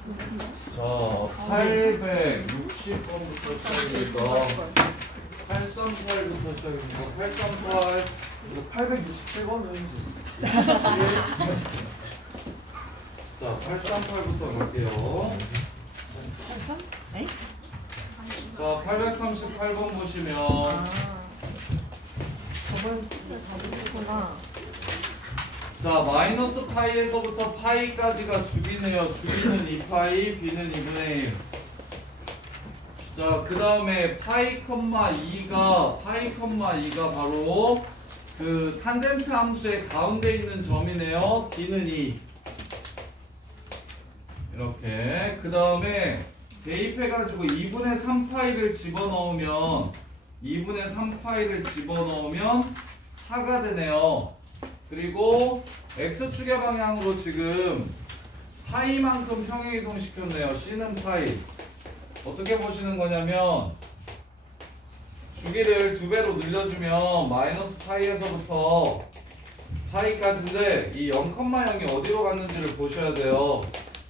자, 860번부터 시작이니까 838부터 시작이니까 838 이거 867번은 자, 838부터 갈게요. 83? 에이? 자, 838번 보시면 저번 다 붙였구나. 자, 마이너스 파이에서부터 파이까지가 주기네요. 주기는 2파이, b는 2분의 1. 자, 그 다음에 파이, 2가 바로 그 탄젠트 함수의 가운데 있는 점이네요. d는 2. 이렇게. 그 다음에 대입해가지고 2분의 3파이를 집어넣으면 4가 되네요. 그리고 x축의 방향으로 지금 파이만큼 평행이동 시켰네요. c는 파이. 어떻게 보시는 거냐면 주기를 2배로 늘려주면 마이너스 파이에서부터 파이까지인데 이 0,0이 어디로 갔는지를 보셔야 돼요.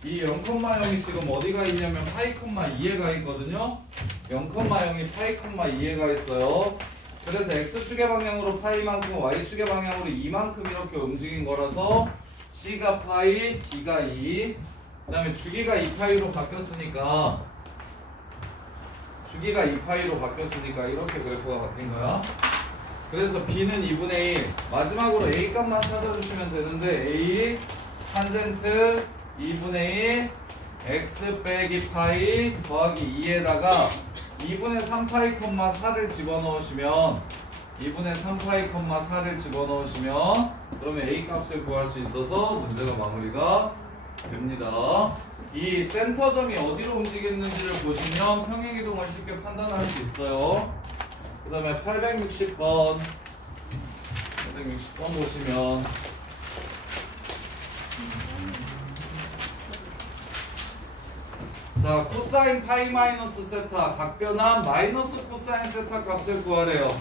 이 0,0이 지금 어디가 있냐면 파이, 2에 가 있거든요. 0,0이 파이, 2에 가 있어요. 그래서 x축의 방향으로 파이만큼 y축의 방향으로 2만큼 이렇게 움직인 거라서 c가 파이, d가 2. 그 다음에 주기가 2파이로 바뀌었으니까 이렇게 그래프가 바뀐 거야. 그래서 b는 2분의 1. 마지막으로 a 값만 찾아주시면 되는데 a 탄젠트 2분의 1 x 빼기 파이 더하기 2에다가 2분의 3파이, 4를 집어넣으시면 그러면 a 값을 구할 수 있어서 문제가 마무리가 됩니다. 이 센터점이 어디로 움직였는지를 보시면 평행이동을 쉽게 판단할 수 있어요. 그 다음에 860번 보시면 자, 코사인 파이 마이너스 세타 각변한 마이너스 코사인 세타 값을 구하래요.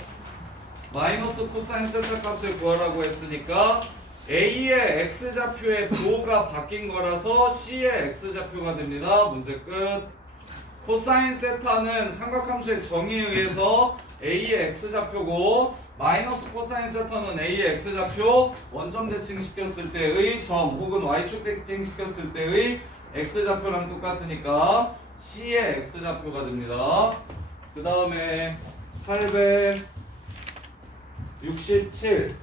마이너스 코사인 세타 값을 구하라고 했으니까 A의 X좌표의 부호가 바뀐 거라서 C의 X좌표가 됩니다. 문제 끝. 코사인 세타는 삼각함수의 정의에 의해서 A의 X좌표고 마이너스 코사인 세타는 A의 X좌표 원점 대칭시켰을 때의 점 혹은 Y축 대칭시켰을 때의 X좌표랑 똑같으니까 C의 X좌표가 됩니다. 그 다음에 867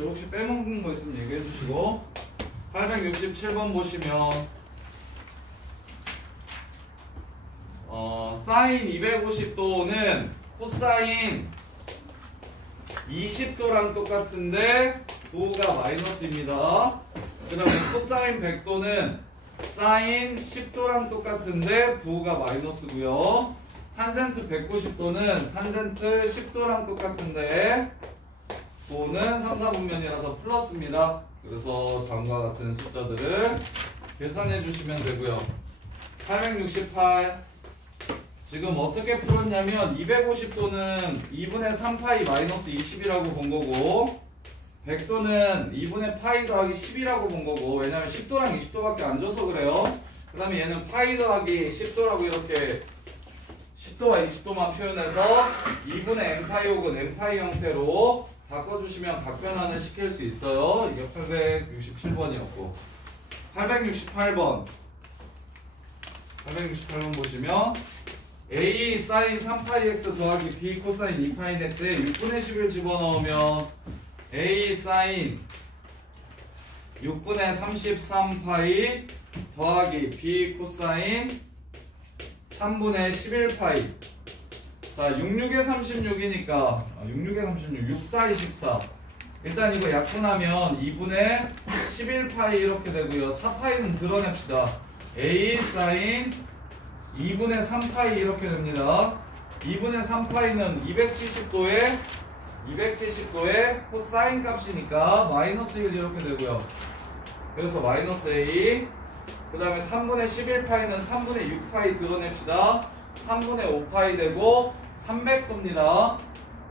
혹시 빼먹은 거 있으면 얘기해 주시고 867번 보시면 사인 250도는 코사인 20도랑 똑같은데 도가 마이너스입니다. 그 다음에 코사인 100도는 사인 10도랑 똑같은데 부호가 마이너스고요. 탄젠트 190도는 탄젠트 10도랑 똑같은데 부호는 3, 4분면이라서 플러스입니다. 그래서 다음과 같은 숫자들을 계산해 주시면 되고요. 868 지금 어떻게 풀었냐면 250도는 2분의 3파이 마이너스 20이라고 본 거고 100도는 2분의 파이 더하기 10이라고 본 거고 왜냐면 10도랑 20도밖에 안 줘서 그래요. 그 다음에 얘는 파이 더하기 10도라고 이렇게 10도와 20도만 표현해서 2분의 n파이 혹은 n파이 형태로 바꿔주시면 각변환을 시킬 수 있어요. 이게 867번이었고 868번 보시면 a 사인 3파이 x 더하기 b 코사인 2파이 x에 6분의 10을 집어넣으면 a 사인 6분의 33파이 더하기 b 코사인 3분의 11파이. 자, 66에 36이니까 66에 36, 6, 4, 24. 일단 이거 약분하면 2분의 11파이 이렇게 되고요. 4파이는 드러냅시다. a 사인 2분의 3파이 이렇게 됩니다. 2분의 3파이는 270도의 코사인 값이니까 마이너스 1 이렇게 되고요. 그래서 마이너스 a. 그 다음에 3분의 11파이는 3분의 6파이 드러냅시다. 3분의 5파이 되고 300도입니다.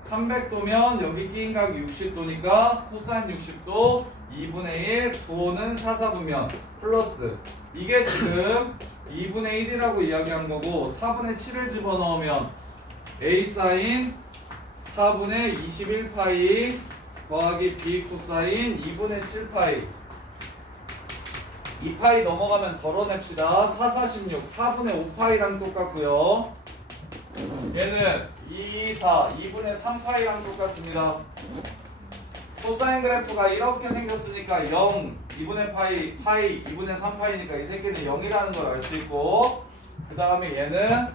300도면 여기 끼인 각이 60도니까 코사인 60도 2분의 1 부호는 4, 4분면 플러스 이게 지금 2분의 1이라고 이야기한 거고 4분의 7을 집어넣으면 a 사인 4분의 21파이 더하기 b 코사인 2분의 7파이 2파이 넘어가면 덜어냅시다. 4, 46 4분의 5파이랑 똑같고요. 얘는 2, 4 2분의 3파이랑 똑같습니다. 코사인 그래프가 이렇게 생겼으니까 0 2분의 파이 2분의 3파이니까 이 새끼는 0이라는 걸 알 수 있고, 그 다음에 얘는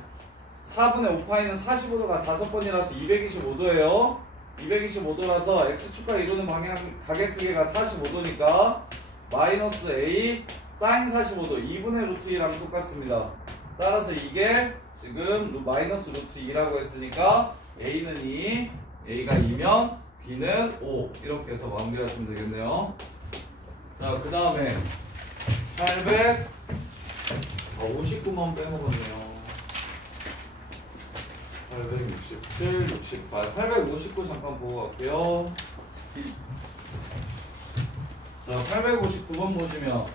4분의 5파이는 45도가 5번이라서 225도예요. 225도라서 x축과 이루는 방향 가계 크기가 45도니까 마이너스 a 사인 45도 2분의 루트 2랑 똑같습니다. 따라서 이게 지금 마이너스 루트 2라고 했으니까 a는 2, a가 2면 b는 5 이렇게 해서 마무리하시면 되겠네요. 자, 그 다음에 59만 빼먹었네요. 867, 68, 859 잠깐 보고 갈게요. 자, 859번 보시면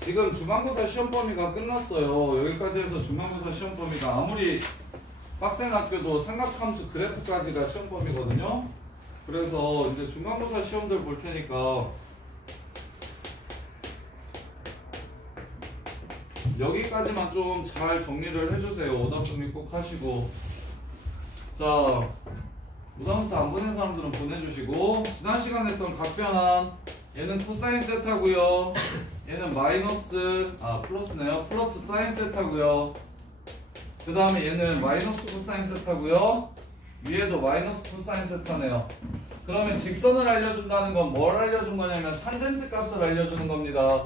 지금 중간고사 시험 범위가 끝났어요. 여기까지 해서 중간고사 시험 범위가 아무리 빡센 학교도 삼각함수 그래프까지가 시험 범위거든요. 그래서 이제 중간고사 시험들 볼 테니까 여기까지만 좀 잘 정리를 해주세요. 오답 정리 꼭 하시고. 자, 무상부터 안 보낸 사람들은 보내주시고, 지난 시간에 했던 각변환 얘는 코사인 세타고요. 얘는 플러스네요. 플러스 사인 세타고요. 그 다음에 얘는 마이너스 코사인 세타고요. 위에도 마이너스 코사인 세타네요. 그러면 직선을 알려준다는 건 뭘 알려준 거냐면 탄젠트 값을 알려주는 겁니다.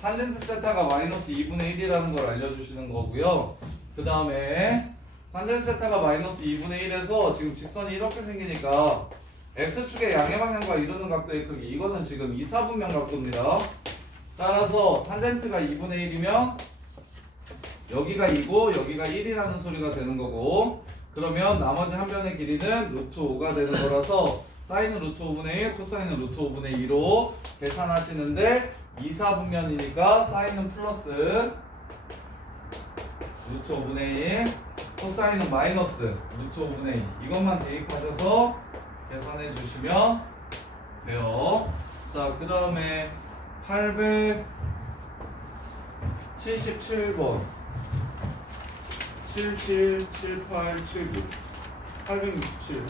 탄젠트 세타가 마이너스 2분의 1이라는 걸 알려주시는 거고요. 그 다음에 탄젠트 세타가 마이너스 2분의 1에서 지금 직선이 이렇게 생기니까 x축의 양의 방향과 이루는 각도의 크기, 이거는 지금 2, 4분면 각도입니다. 따라서 탄젠트가 2분의 1이면 여기가 2고 여기가 1이라는 소리가 되는 거고, 그러면 나머지 한 변의 길이는 루트 5가 되는 거라서 사인은 루트 5분의 1, 코사인은 루트 5분의 2로 계산하시는데 2, 4분면이니까 사인은 플러스 루트 5분의 1, 코사인은 마이너스 루트 5분의 2, 이것만 대입하셔서 계산해 주시면 돼요. 자, 그 다음에 877번 77, 78, 79 867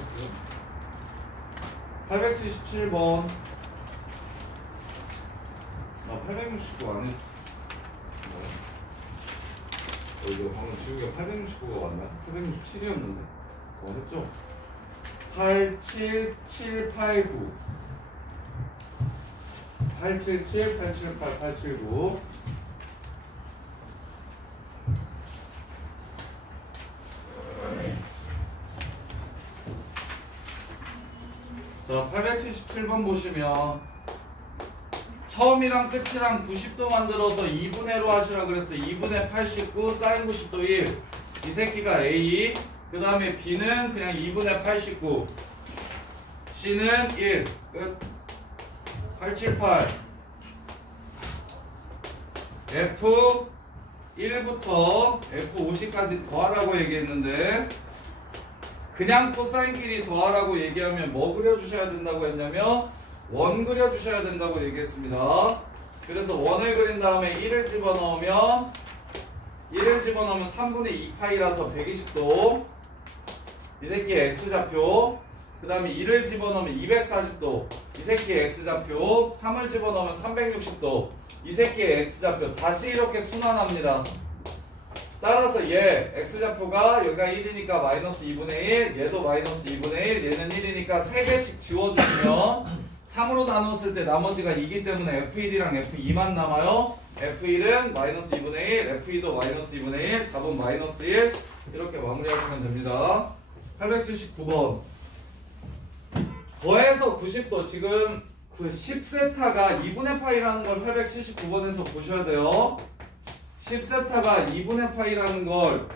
877번 869 안 했... 이거 방금 지우개가 869가 맞나? 867이었는데 했죠? 87789 877, 878, 879 자, 877번 보시면 처음이랑 끝이랑 90도 만들어서 2분의로 하시라 그랬어요. 2분의 89 사인 90도 1. 이 새끼가 A. 그 다음에 B는 그냥 2분의 89. C는 1. 끝. 878. F1부터 F50까지 더하라고 얘기했는데 그냥 코사인끼리 더하라고 얘기하면 뭐 그려주셔야 된다고 했냐면 원 그려주셔야 된다고 얘기했습니다. 그래서 원을 그린 다음에 1을 집어넣으면 3분의 2파이라서 120도 이 새끼의 x좌표. 그 다음에 1을 집어넣으면 240도 이 새끼의 x좌표. 3을 집어넣으면 360도 이 새끼의 x좌표. 다시 이렇게 순환합니다. 따라서 얘 x좌표가 여기가 1이니까 마이너스 2분의 1, 얘도 마이너스 2분의 1, 얘는 1이니까 3개씩 지워주시면 3으로 나눴을 때 나머지가 2기 때문에 F1이랑 F2만 남아요. F1은 마이너스 2분의 1, F2도 마이너스 2분의 1, 답은 마이너스 1. 이렇게 마무리하시면 됩니다. 879번 더해서 90도. 지금 그 10세타가 2분의 파이라는 걸 879번에서 보셔야 돼요. 10세타가 2분의 파이라는 걸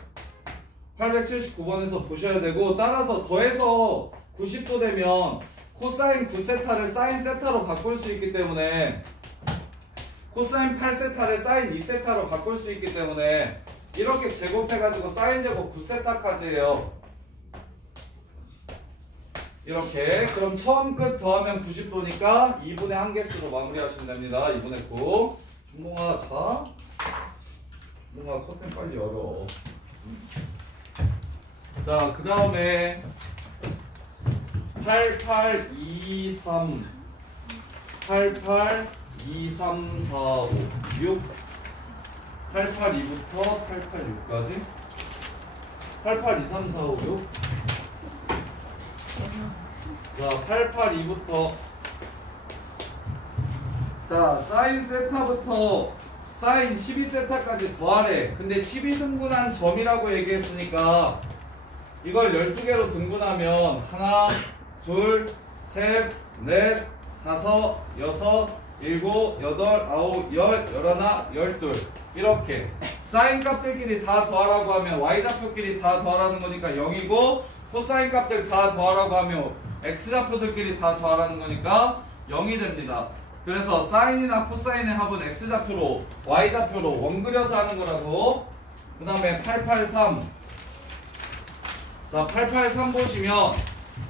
879번에서 보셔야 되고, 따라서 더해서 90도 되면 코사인 9세타를 사인 세타로 바꿀 수 있기 때문에 코사인 8세타를 사인 2세타로 바꿀 수 있기 때문에 이렇게 제곱해가지고 사인 제곱 9세타까지예요. 이렇게. 그럼 처음 끝 더하면 90도니까 2분의 1개수로 마무리하시면 됩니다. 2분의 9. 준봉아 자. 준봉아 커튼 빨리 열어. 자, 그 다음에 88, 2, 3 88, 2, 3, 4, 5, 6 88, 2부터 88, 6까지 88, 2, 3, 4, 5, 6 자, 88, 2부터 자, 사인 세타부터 사인 12세타까지 더하래. 근데 12등분한 점이라고 얘기했으니까 이걸 12개로 등분하면 하나, 둘, 셋, 넷, 다섯, 여섯, 일곱, 여덟, 아홉, 열, 열하나, 열둘 이렇게 사인 값들끼리 다 더하라고 하면 y좌표끼리 다 더하라는 거니까 0이고 코사인 값들 다 더하라고 하면 x좌표들끼리 다 더하라는 거니까 0이 됩니다. 그래서 사인이나 코사인의 합은 x좌표로 y좌표로 원그려서 하는 거라고. 그 다음에 883 자, 883 보시면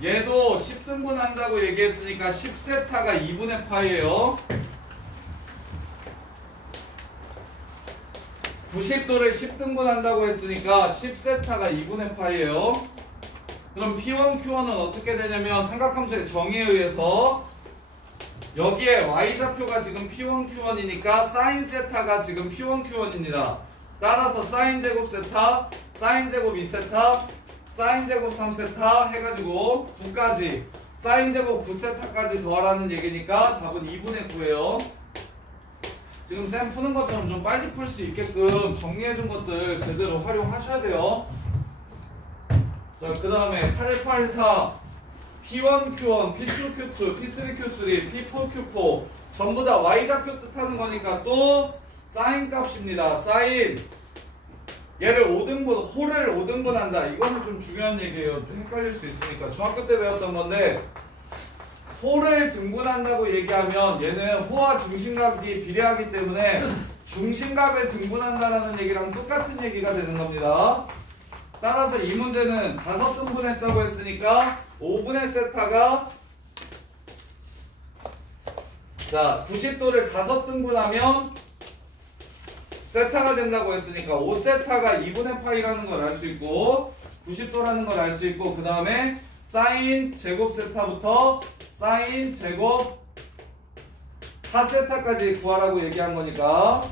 얘도 10등분 한다고 얘기했으니까 10세타가 2분의 파이예요. 90도를 10등분 한다고 했으니까 10세타가 2분의 파이예요. 그럼 P1, Q1은 어떻게 되냐면 삼각함수의 정의에 의해서 여기에 y좌표가 지금 P1, Q1이니까 사인 세타가 지금 P1, Q1입니다. 따라서 사인 제곱 세타, 사인 제곱 2세타, 사인 제곱 3세타 해가지고 9까지 사인 제곱 9세타까지 더하라는 얘기니까 답은 2분의 9예요. 지금 쌤 푸는 것처럼 좀 빨리 풀 수 있게끔 정리해준 것들 제대로 활용하셔야 돼요. 자, 그 다음에 884 P1, Q1, P2, Q2, P3, Q3, P4, Q4 전부 다 y좌표 뜻하는 거니까 또 사인 값입니다. 사인 얘를 5등분, 호를 5등분 한다. 이거는 좀 중요한 얘기예요. 헷갈릴 수 있으니까. 중학교 때 배웠던 건데 호를 등분한다고 얘기하면 얘는 호와 중심각이 비례하기 때문에 중심각을 등분한다라는 얘기랑 똑같은 얘기가 되는 겁니다. 따라서 이 문제는 5등분 했다고 했으니까 5분의 세타가 자 90도를 5등분하면 세타가 된다고 했으니까 5세타가 2분의 파이라는 걸 알 수 있고 90도라는 걸 알 수 있고 그 다음에 사인 제곱 세타부터 사인 제곱 4세타까지 구하라고 얘기한 거니까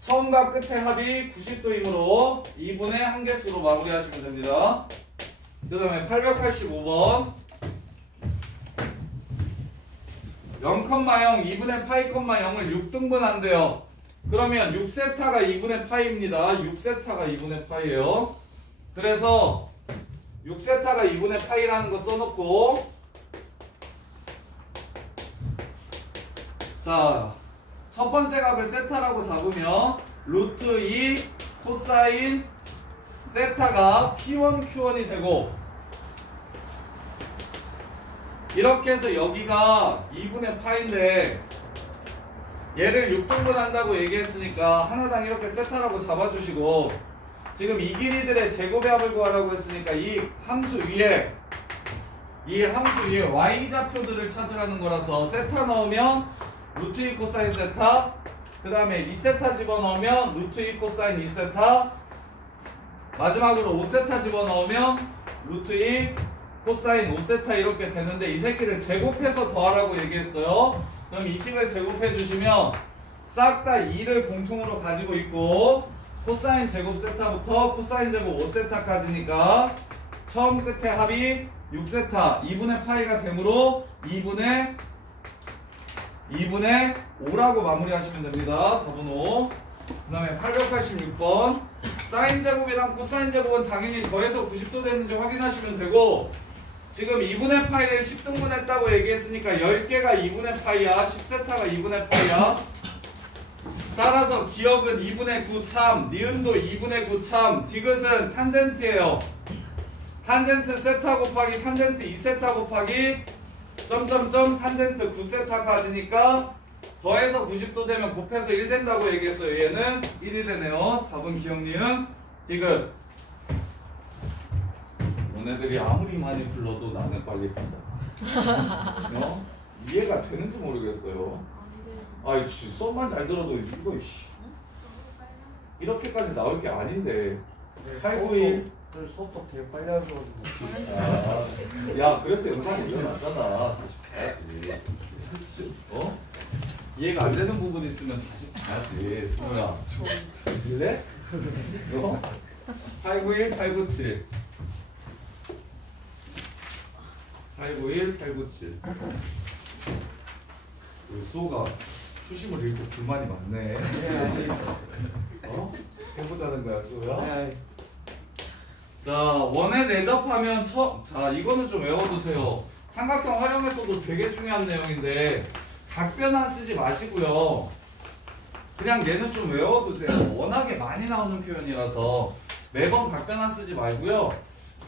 처음과 끝의 합이 90도이므로 2분의 1개수로 마무리하시면 됩니다. 그 다음에 885번 0,0 2분의 파이, 0을 6등분 한대요. 그러면 6세타가 2분의 파이입니다. 6세타가 2분의 파이예요. 그래서 6세타가 2분의 파이라는 거 써놓고 자, 첫 번째 값을 세타라고 잡으면 루트 2 코사인 세타가 P1, Q1이 되고 이렇게 해서 여기가 2분의 파인데 얘를 6등분 한다고 얘기했으니까 하나당 이렇게 세타라고 잡아주시고 지금 이 길이들의 제곱의 합을 구하라고 했으니까 이 함수 위에 y좌표들을 찾으라는 거라서 세타 넣으면 루트 2 코사인 세타 그 다음에 2세타 집어넣으면 루트 2 코사인 2세타 마지막으로 5세타 집어넣으면 루트 2 코사인 5세타 이렇게 되는데 이 새끼를 제곱해서 더하라고 얘기했어요. 그럼 이 식을 제곱해 주시면 싹 다 2를 공통으로 가지고 있고 코사인 제곱 세타부터 코사인 제곱 5세타까지니까 처음 끝에 합이 6세타 2분의 파이가 되므로 2분의 5라고 마무리하시면 됩니다. 답은 5. 그 다음에 886번 사인 제곱이랑 코사인 제곱은 당연히 더해서 90도 되는지 확인하시면 되고 지금 2분의 파이를 10등분 했다고 얘기했으니까 10개가 2분의 파이야. 10세타가 2분의 파이야. 따라서 기억은 2분의 9참, 니은도 2분의 9참, 디귿은 탄젠트예요. 탄젠트 세타 곱하기 탄젠트 2세타 곱하기 점점점 탄젠트 9세타까지니까 더해서 90도 되면 곱해서 1 된다고 얘기했어요. 얘는 1이 되네요. 답은 기억 니은 디귿. 너네들이 아무리 많이 불러도 나는 빨리 푼다. 어? 이해가 되는지 모르겠어요. 아이 수업만 잘 들어도 이거 이렇게까지 나올 게 아닌데. 891 수업도 되게 빨리 하셔가지고. 야 그래서 영상이 올려놨잖아. 다시 봐야지. 어? 이해가 안 되는 부분 있으면 다시 봐야지. 승우야 들래? 어? 891 897 891 897 우리 수호가 수심을 읽고 불만이 많네. 어? 해보자는 거야 수호야? 자, 원에 내접하면 자, 이거는 좀 외워두세요. 삼각형 활용에서도 되게 중요한 내용인데 각변환 쓰지 마시고요. 그냥 얘는 좀 외워두세요. 워낙에 많이 나오는 표현이라서 매번 각변환 쓰지 말고요.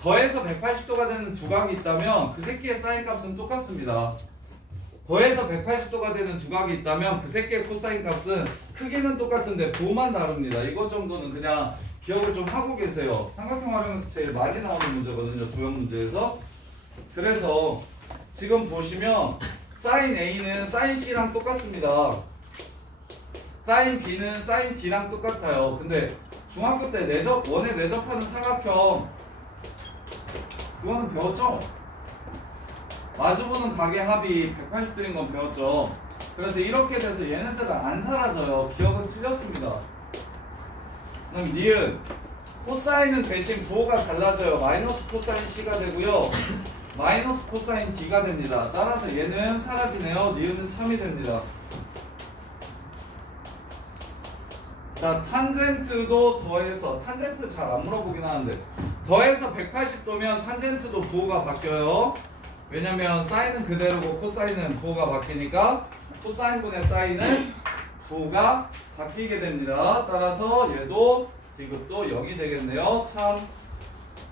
더해서 180도가 되는 두 각이 있다면 그 새끼의 사인 값은 똑같습니다. 더해서 180도가 되는 두 각이 있다면 그 새끼의 코사인 값은 크기는 똑같은데 부호만 다릅니다. 이것 정도는 그냥 기억을 좀 하고 계세요. 삼각형 활용에서 제일 많이 나오는 문제거든요. 도형 문제에서. 그래서 지금 보시면 사인 A는 사인 C랑 똑같습니다. 사인 B는 사인 D랑 똑같아요. 근데 중학교 때 원에 내접하는 삼각형 그거는 배웠죠? 마주보는 각의 합이 180도인 건 배웠죠? 그래서 이렇게 돼서 얘네들은 안 사라져요. 기억은 틀렸습니다. 그럼 니은 코사인은 대신 부호가 달라져요. 마이너스 코사인 C가 되고요. 마이너스 코사인 D가 됩니다. 따라서 얘는 사라지네요. 니은은 참이 됩니다. 자, 탄젠트도 더해서 탄젠트 잘 안 물어보긴 하는데 더해서 180도면 탄젠트도 부호가 바뀌어요. 왜냐면 사인은 그대로고 코사인은 부호가 바뀌니까 코사인분의 사인은 부호가 바뀌게 됩니다. 따라서 얘도 디귿도 0이 되겠네요. 참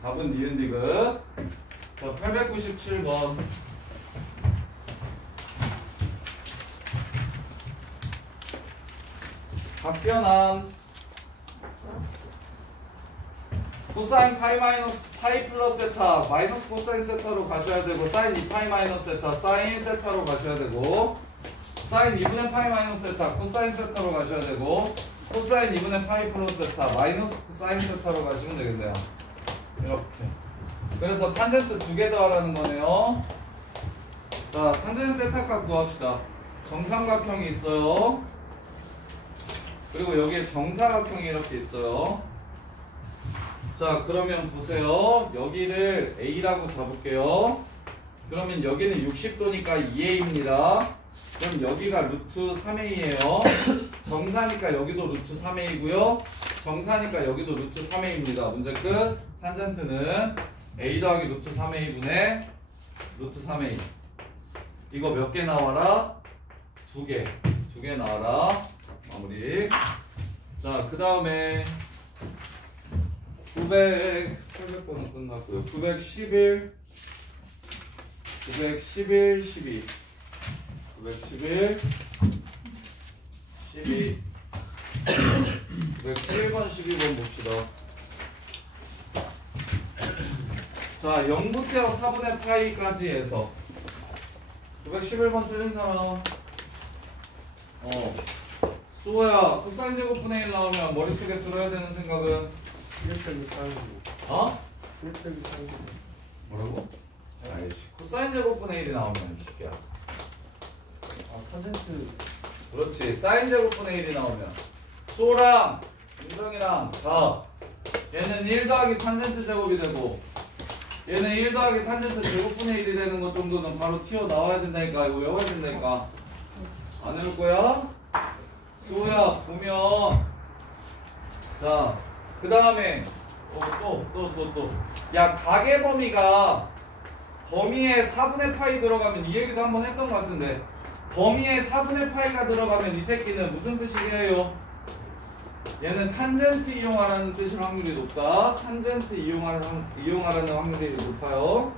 답은 니은 디귿. 자, 897번. 각변환 코사인 파이 마이너스 파이 플러스 세타 마이너스 코사인 세타로 가셔야 되고 사인 2파이 마이너스 세타 사인 세타로 가셔야 되고 사인 2분의 파이 마이너스 세타 코사인 세타로 가셔야 되고 코사인 2분의 파이 플러스 세타 마이너스 사인 세타로 가시면 되겠네요. 이렇게. 그래서 탄젠트 두 개 더 하라는 거네요. 자, 탄젠트 세타 값 구합시다. 정삼각형이 있어요. 그리고 여기에 정사각형이 이렇게 있어요. 자, 그러면 보세요. 여기를 A라고 잡을게요. 그러면 여기는 60도니까 2A입니다. 그럼 여기가 루트 3A예요. 정사니까 여기도 루트 3A고요. 정사니까 여기도 루트 3A입니다. 문제 끝. 탄젠트는 A 더하기 루트 3A분의 루트 3A. 이거 몇 개 나와라? 두 개. 두 개 나와라. 마무리. 자, 그 다음에 800번은 끝났고요. 911, 12, 911, 12, 911번, 12번 봅시다. 자, 0부터 4분의 파이까지 해서 911번 틀린 사람. 수호야, 코사인 제곱분의 1 나오면 머릿속에 들어야 되는 생각은 1팩이 사이즈고. 어? 1팩이 사이즈고. 뭐라고? 아이씨, 코사인 제곱분의 1이 나오면 이 새끼야. 탄젠트. 그렇지, 사인 제곱분의 1이 나오면 수호랑 윤정이랑 자, 얘는 1 더하기 탄젠트 제곱이 되고 얘는 1 더하기 탄젠트 제곱분의 1이 되는 것 정도는 바로 튀어나와야 된다니까. 이거 외워야 된다니까. 안 해볼 거야? 수호야, 보면 자, 그 다음에 또 야, 각의 범위가 범위에 4분의 파이 들어가면 이 얘기도 한번 했던 것 같은데 범위에 4분의 파이가 들어가면 이 새끼는 무슨 뜻이에요? 얘는 탄젠트 이용하라는 뜻일 확률이 높다. 탄젠트 이용하라는 확률이 높아요.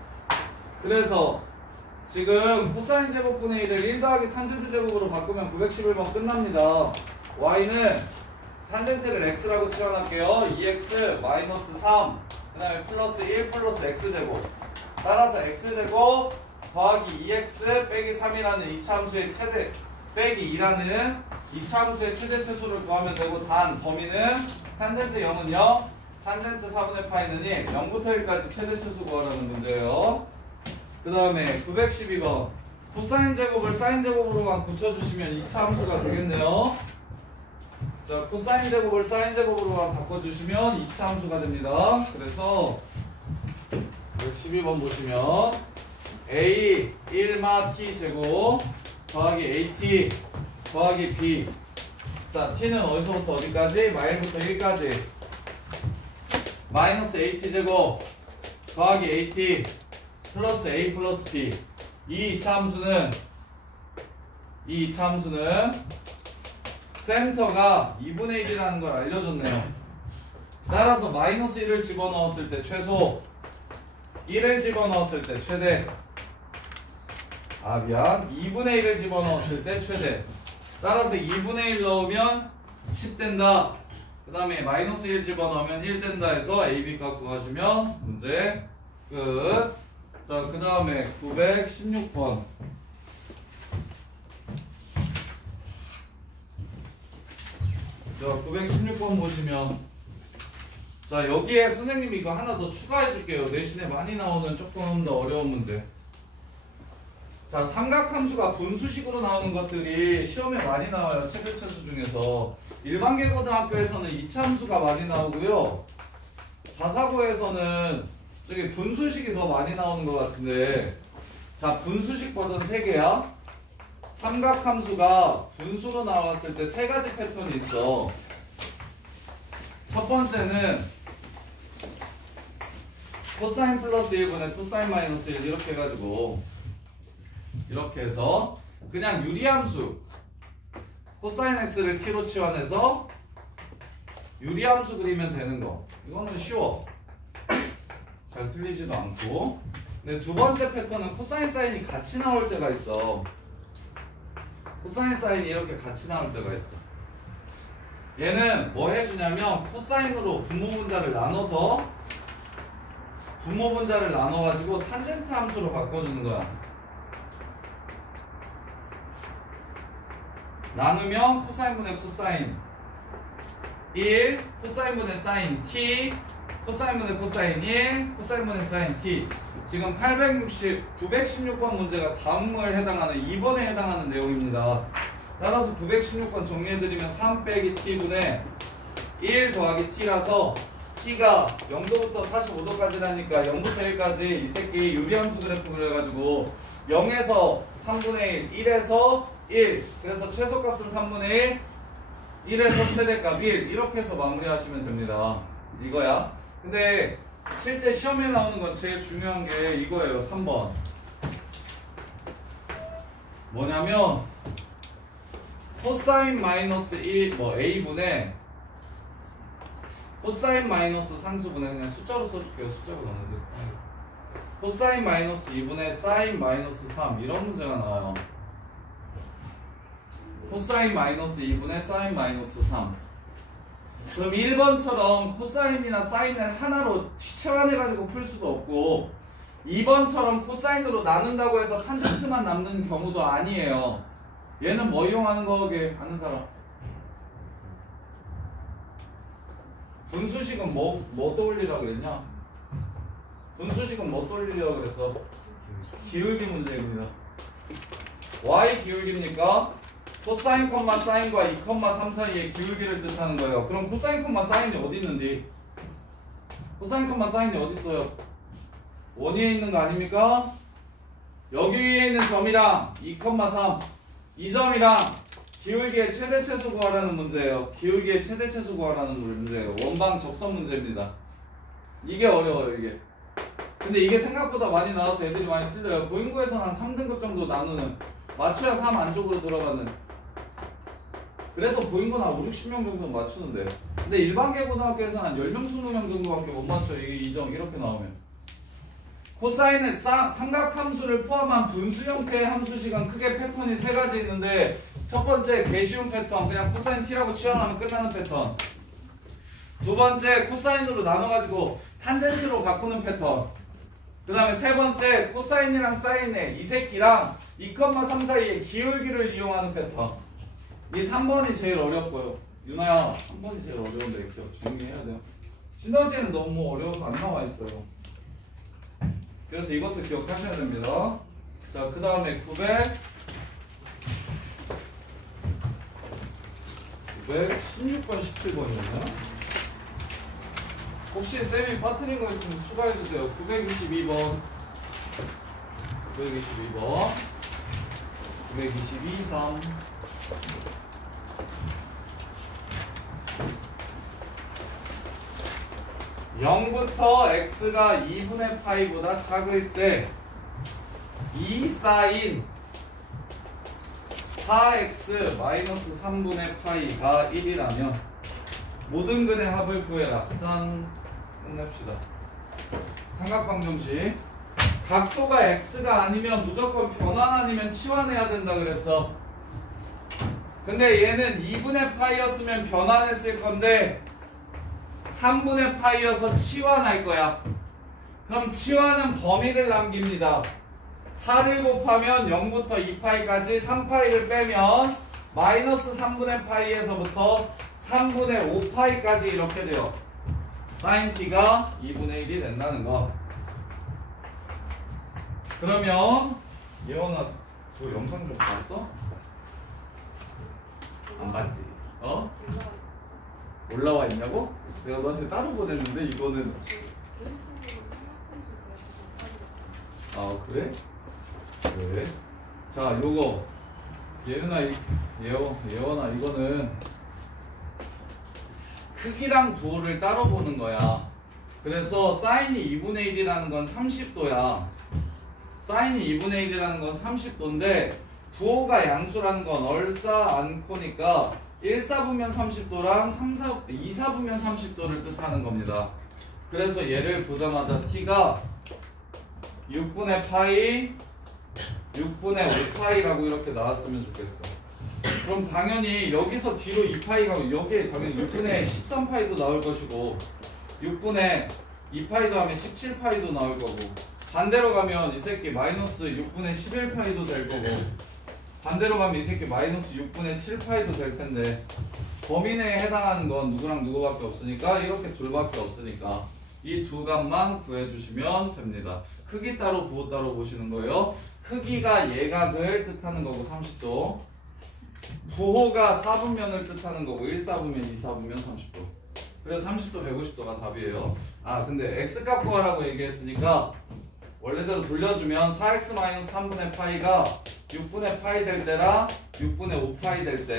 그래서 지금 코사인 제곱분의 1을 1 더하기 탄젠트 제곱으로 바꾸면 911번 끝납니다. y는 탄젠트를 x라고 치환할게요. 2x 마이너스 3, 그 다음에 플러스 1 플러스 x제곱. 따라서 x제곱 더하기 2x 빼기 3이라는 이차함수의 최대 빼기 2라는 이차함수의 최대 최소를 구하면 되고, 단 범위는 탄젠트 0은 0, 탄젠트 4분의 파이는 1, 0부터 1까지 최대 최소 구하라는 문제예요. 그 다음에 912번 코사인 제곱을 사인 제곱으로만 고쳐주시면 이차 함수가 되겠네요. 자, 코사인 제곱을 사인 제곱으로만 바꿔주시면 이차 함수가 됩니다. 그래서 112번 보시면 a 1마 t 제곱 더하기 at 더하기 b. 자, t는 어디서부터 어디까지? 마일부터 1까지. 마이너스 at 제곱 더하기 at 플러스 a 플러스 b. 이 이차 함수는 센터가 2분의 1이라는 걸 알려줬네요. 따라서 마이너스 1을 집어넣었을 때 최소, 1을 집어넣었을 때 최대. 2분의 1을 집어넣었을 때 최대. 따라서 2분의 1 넣으면 10 된다. 그 다음에 마이너스 1 집어넣으면 1 된다 해서 a, b 값 구하시면 문제 끝. 자, 그 다음에 916번. 자, 916번 보시면, 자, 여기에 선생님이 이거 하나 더 추가해 줄게요. 내신에 많이 나오는 조금 더 어려운 문제. 자, 삼각함수가 분수식으로 나오는 것들이 시험에 많이 나와요. 최대 최소 중에서. 일반계 고등학교에서는 이차함수가 많이 나오고요. 자사고에서는 저기 분수식이 더 많이 나오는 것 같은데, 자, 분수식 버전 3개야. 삼각함수가 분수로 나왔을 때 3가지 패턴이 있어. 첫 번째는 코사인 플러스 1분의 코사인 마이너스 1 이렇게 해가지고, 이렇게 해서 그냥 유리함수 코사인 x를 t로 치환해서 유리함수 그리면 되는 거. 이거는 쉬워. 잘 틀리지도 않고. 근데 두 번째 패턴은 코사인 사인이 같이 나올 때가 있어. 코사인 사인이 이렇게 같이 나올 때가 있어. 얘는 뭐 해주냐면 코사인으로 분모분자를 나눠서 분모분자를 나눠가지고 탄젠트 함수로 바꿔주는 거야. 나누면 코사인분의 코사인 1, 코사인분의 사인 t, 코사인분의 코사인 1, 코사인분의 사인 t. 지금 916번 문제가 다음을 해당하는 2번에 해당하는 내용입니다. 따라서 916번 정리해드리면 3 빼기 t분의 1 더하기 t라서 t가 0도부터 45도까지라니까 0부터 1까지 이 새끼 유리함수 그래프 그래가지고 0에서 3분의 1, 1에서 1, 그래서 최소값은 3분의 1, 1에서 최대값 1, 이렇게 해서 마무리하시면 됩니다. 이거야. 근데 실제 시험에 나오는 건 제일 중요한 게 이거예요. 3번. 뭐냐면 코사인 마이너스 1, a분의 코사인 마이너스 상수분의, 그냥 숫자로 써줄게요. 숫자가 나오는데 코사인 마이너스 2분의 사인 마이너스 3, 이런 문제가 나와요. 코사인 마이너스 2분의 사인 마이너스 3. 그럼 1번처럼 코사인이나 사인을 하나로 치환해가지고 풀 수도 없고, 2번처럼 코사인으로 나눈다고 해서 탄젠트만 남는 경우도 아니에요. 얘는 뭐 이용하는 거게 아는 사람? 분수식은 뭐 떠올리라고 그랬냐? 분수식은 뭐 떠올리라고 그랬어? 기울기 문제입니다. y 기울기입니까? 코사인 컴마 사인과 2 컴마 3 사이의 기울기를 뜻하는 거예요. 그럼 코사인 컴마 사인이 어디 있는지? 코사인 컴마 사인이 어디 있어요? 원위에 있는 거 아닙니까? 여기에 있는 점이랑 2 컴마 3, 이 점이랑 기울기의 최대 최소 구하라는 문제예요. 기울기의 최대 최소 구하라는 문제예요. 원방 접선 문제입니다. 이게 어려워요, 이게. 근데 이게 생각보다 많이 나와서 애들이 많이 틀려요. 고인구에서는 한 3등급 정도 나누는, 맞춰야 3 안쪽으로 들어가는. 그래도 고인구는 한 5, 60명 정도 맞추는데. 근데 일반계 고등학교에서는 한 10명, 20명 정도밖에 못 맞춰요. 이 점 이렇게 나오면. 코사인을 삼각함수를 포함한 분수 형태의 함수식은 크게 패턴이 세 가지 있는데 첫 번째 개쉬운 패턴 그냥 코사인 t라고 치환하면 끝나는 패턴. 두 번째 코사인으로 나눠가지고 탄젠트로 바꾸는 패턴. 그 다음에 세 번째 코사인이랑 사인의 이 새끼랑 2,3 사이의 기울기를 이용하는 패턴. 이 3번이 제일 어렵고요. 유나야 3번이 제일 어려운데 기억 조용히 해야 돼요. 시너지는 너무 어려워서 안 나와 있어요. 그래서 이것도 기억하셔야 됩니다. 자, 그 다음에 916번 17번이었나요? 혹시 쌤이 빠뜨린 거 있으면 추가해주세요. 922번 922번 922, 3 0부터 x가 2분의 파이보다 작을 때 2 사인 4x 마이너스 3분의 파이가 1이라면 모든 근의 합을 구해라. 짠. 끝냅시다. 삼각방정식. 각도가 x가 아니면 무조건 변환 아니면 치환해야 된다 그랬어. 근데 얘는 2분의 파이였으면 변환했을 건데 3분의 파이여서 치환할 거야. 그럼 치환은 범위를 남깁니다. 4를 곱하면 0부터 2파이까지 3파이를 빼면 마이너스 3분의 파이에서부터 3분의 5파이까지 이렇게 돼요. 사인 t가 2분의 1이 된다는 거. 그러면 예원아 저 영상 좀 봤어? 안 봤지? 어? 올라와 있냐고? 내가 너한테 따로 보냈는데 이거는 아 그래? 그래? 자 요거 예은아 예원아 이거는 크기랑 부호를 따로 보는 거야. 그래서 사인이 2분의 1이라는 건 30도야. 사인이 2분의 1이라는 건 30도인데 부호가 양수라는 건 얼싸 않고니까 1사분면 30도랑 2사분면 30도를 뜻하는 겁니다. 그래서 얘를 보자마자 t가 6분의 파이 6분의 5파이라고 이렇게 나왔으면 좋겠어. 그럼 당연히 여기서 뒤로 2파이가 여기에 당연히 6분의 13파이도 나올 것이고 6분의 2파이도 하면 17파이도 나올 거고 반대로 가면 이 새끼 마이너스 6분의 11파이도 될 거고 반대로 가면 이 새끼 마이너스 6분의 7파이도 될 텐데 범위 내에 해당하는 건 누구랑 누구밖에 없으니까 이렇게 둘밖에 없으니까 이 두 값만 구해주시면 됩니다. 크기 따로 부호 따로 보시는 거예요. 크기가 예각을 뜻하는 거고 30도 부호가 4분면을 뜻하는 거고 1사분면 2사분면 30도. 그래서 30도 150도가 답이에요. 아 근데 x값 구하라고 얘기했으니까 원래대로 돌려주면 4x-3분의 파이가 6분의 파이 될 때랑 6분의 5파이 될 때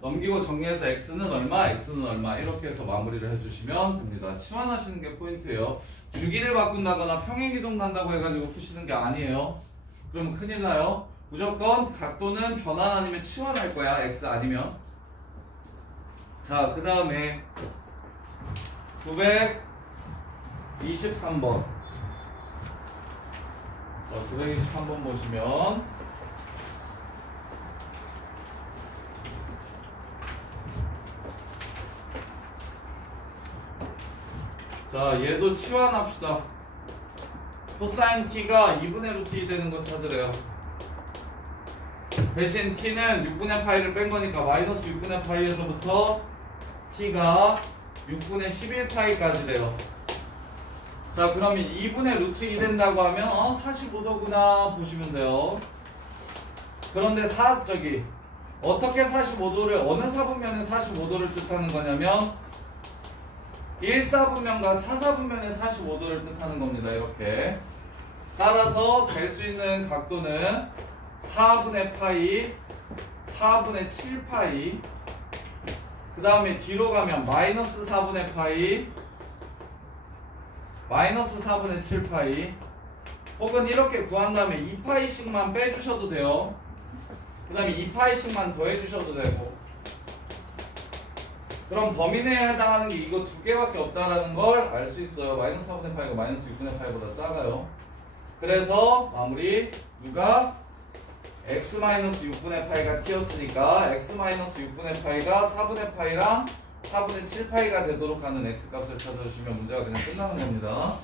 넘기고 정리해서 x는 얼마, x는 얼마 이렇게 해서 마무리를 해주시면 됩니다. 치환하시는 게 포인트예요. 주기를 바꾼다거나 평행이동 난다고 해가지고 푸시는 게 아니에요. 그러면 큰일 나요. 무조건 각도는 변환 아니면 치환할 거야. x 아니면. 자, 그 다음에 923번. 자, 923번 보시면 자, 얘도 치환합시다. 코사인 t가 2분의 루트 2 되는 거 찾으래요. 대신 t는 6분의 파이를 뺀 거니까 마이너스 6분의 파이에서부터 t가 6분의 11파이까지래요. 자, 그러면 2분의 루트 2 된다고 하면 45도구나 보시면 돼요. 그런데 어떻게 45도를 어느 사분면에 45도를 뜻하는 거냐면 1사분면과 4사분면의 45도를 뜻하는 겁니다. 이렇게. 따라서 될 수 있는 각도는 4분의 파이, 4분의 7파이, 그 다음에 뒤로 가면 마이너스 4분의 파이, 마이너스 4분의 7파이, 혹은 이렇게 구한 다음에 2파이씩만 빼주셔도 돼요. 그 다음에 2파이씩만 더해주셔도 되고. 그럼 범위 내에 해당하는 게 이거 두 개밖에 없다라는 걸 알 수 있어요. 마이너스 4분의 파이가 마이너스 6분의 파이보다 작아요. 그래서 마무리 누가 x-6분의 파이가 t였으니까 x-6분의 파이가 4분의 파이랑 4분의 7파이가 되도록 하는 x값을 찾아주시면 문제가 그냥 끝나는 겁니다.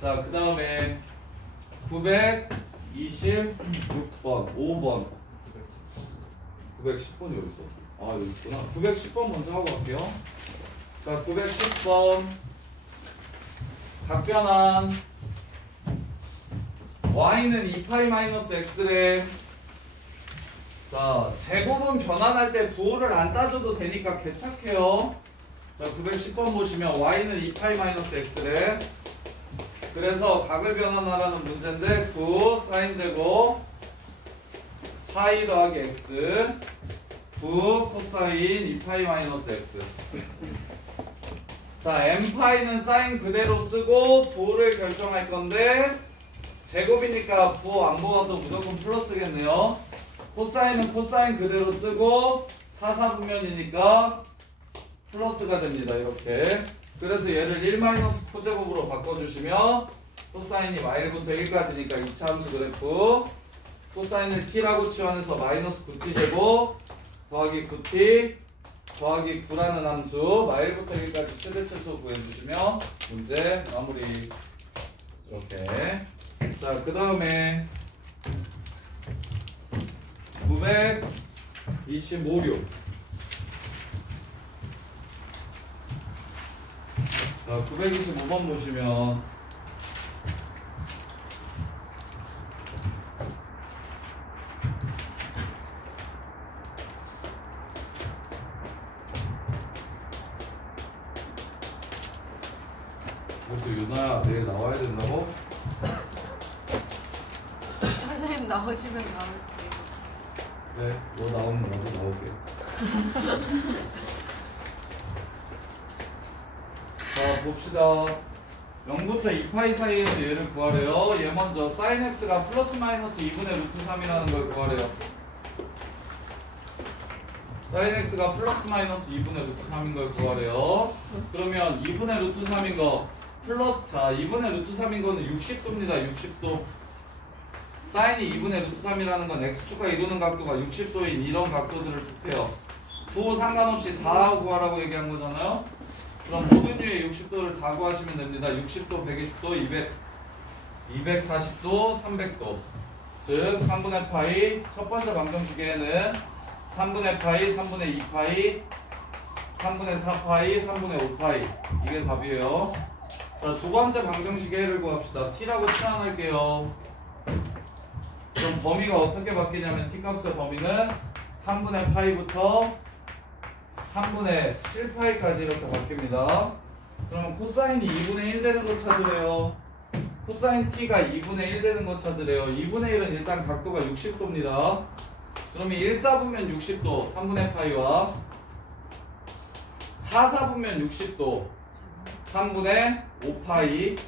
자, 그 다음에 926번 5번 910번이 어디 있어? 아, 여기 있구나. 910번 먼저 하고 갈게요. 자, 910번 각변한 y는 2파이-x래. 자, 제곱은 변환할 때 부호를 안 따져도 되니까 개착해요. 자, 910번 보시면 y는 2파이-x래. 그래서 각을 변환하라는 문제인데 9 사인 제곱 파이 더하기 x 9 코사인 2파이-x. 자, n파이는 사인 그대로 쓰고 부호를 결정할 건데 제곱이니까 부호 안 모아도 무조건 플러스겠네요. 코사인은 코사인 그대로 쓰고 사사분면이니까 플러스가 됩니다. 이렇게. 그래서 얘를 1-코제곱으로 바꿔주시면 코사인이 마일부터 1까지니까 2차 함수 그래프 코사인을 t라고 치환해서 마이너스 9t 제곱 더하기 9t 더하기 9라는 함수 마일부터 1까지 최대 최소 구해주시면 문제 마무리. 이렇게. 자, 그 다음에 925료. 자, 925번 보시면 벌써 유나야 내일 나와야 된다고? 선생님 나오시면 나올게요. 네, 너 나오면 나도 나올게. 자, 봅시다. 0부터 2파이 사이에서 얘를 구하래요. 얘 먼저 sin x가 플러스 마이너스 2분의 루트 3이라는 걸 구하래요. sin x가 플러스 마이너스 2분의 루트 3인 걸 구하래요. 그러면 2분의 루트 3인 거 플러스, 자, 2분의 루트 3인 거는 60도입니다. 60도. 사인이 2분의 루트 3이라는 건 x축과 이루는 각도가 60도인 이런 각도들을 뜻해요. 부호 상관없이 다 구하라고 얘기한 거잖아요. 그럼 모든 유의 60도를 다 구하시면 됩니다. 60도, 120도, 240도, 300도. 즉 3분의 파이, 첫 번째 방정식에는 3분의 파이, 3분의 2파이, 3분의 4파이, 3분의 5파이. 이게 답이에요. 자, 두 번째 방정식의 해를 구합시다. t라고 치환할게요. 그럼 범위가 어떻게 바뀌냐면 t값의 범위는 3분의 파이부터 3분의 7파이까지 이렇게 바뀝니다. 그러면 코사인이 2분의 1 되는 거 찾으래요. 코사인 t가 2분의 1 되는 거 찾으래요. 2분의 1은 일단 각도가 60도입니다. 그러면 1사분면 60도 3분의 파이와 4사분면 60도 3분의 5파이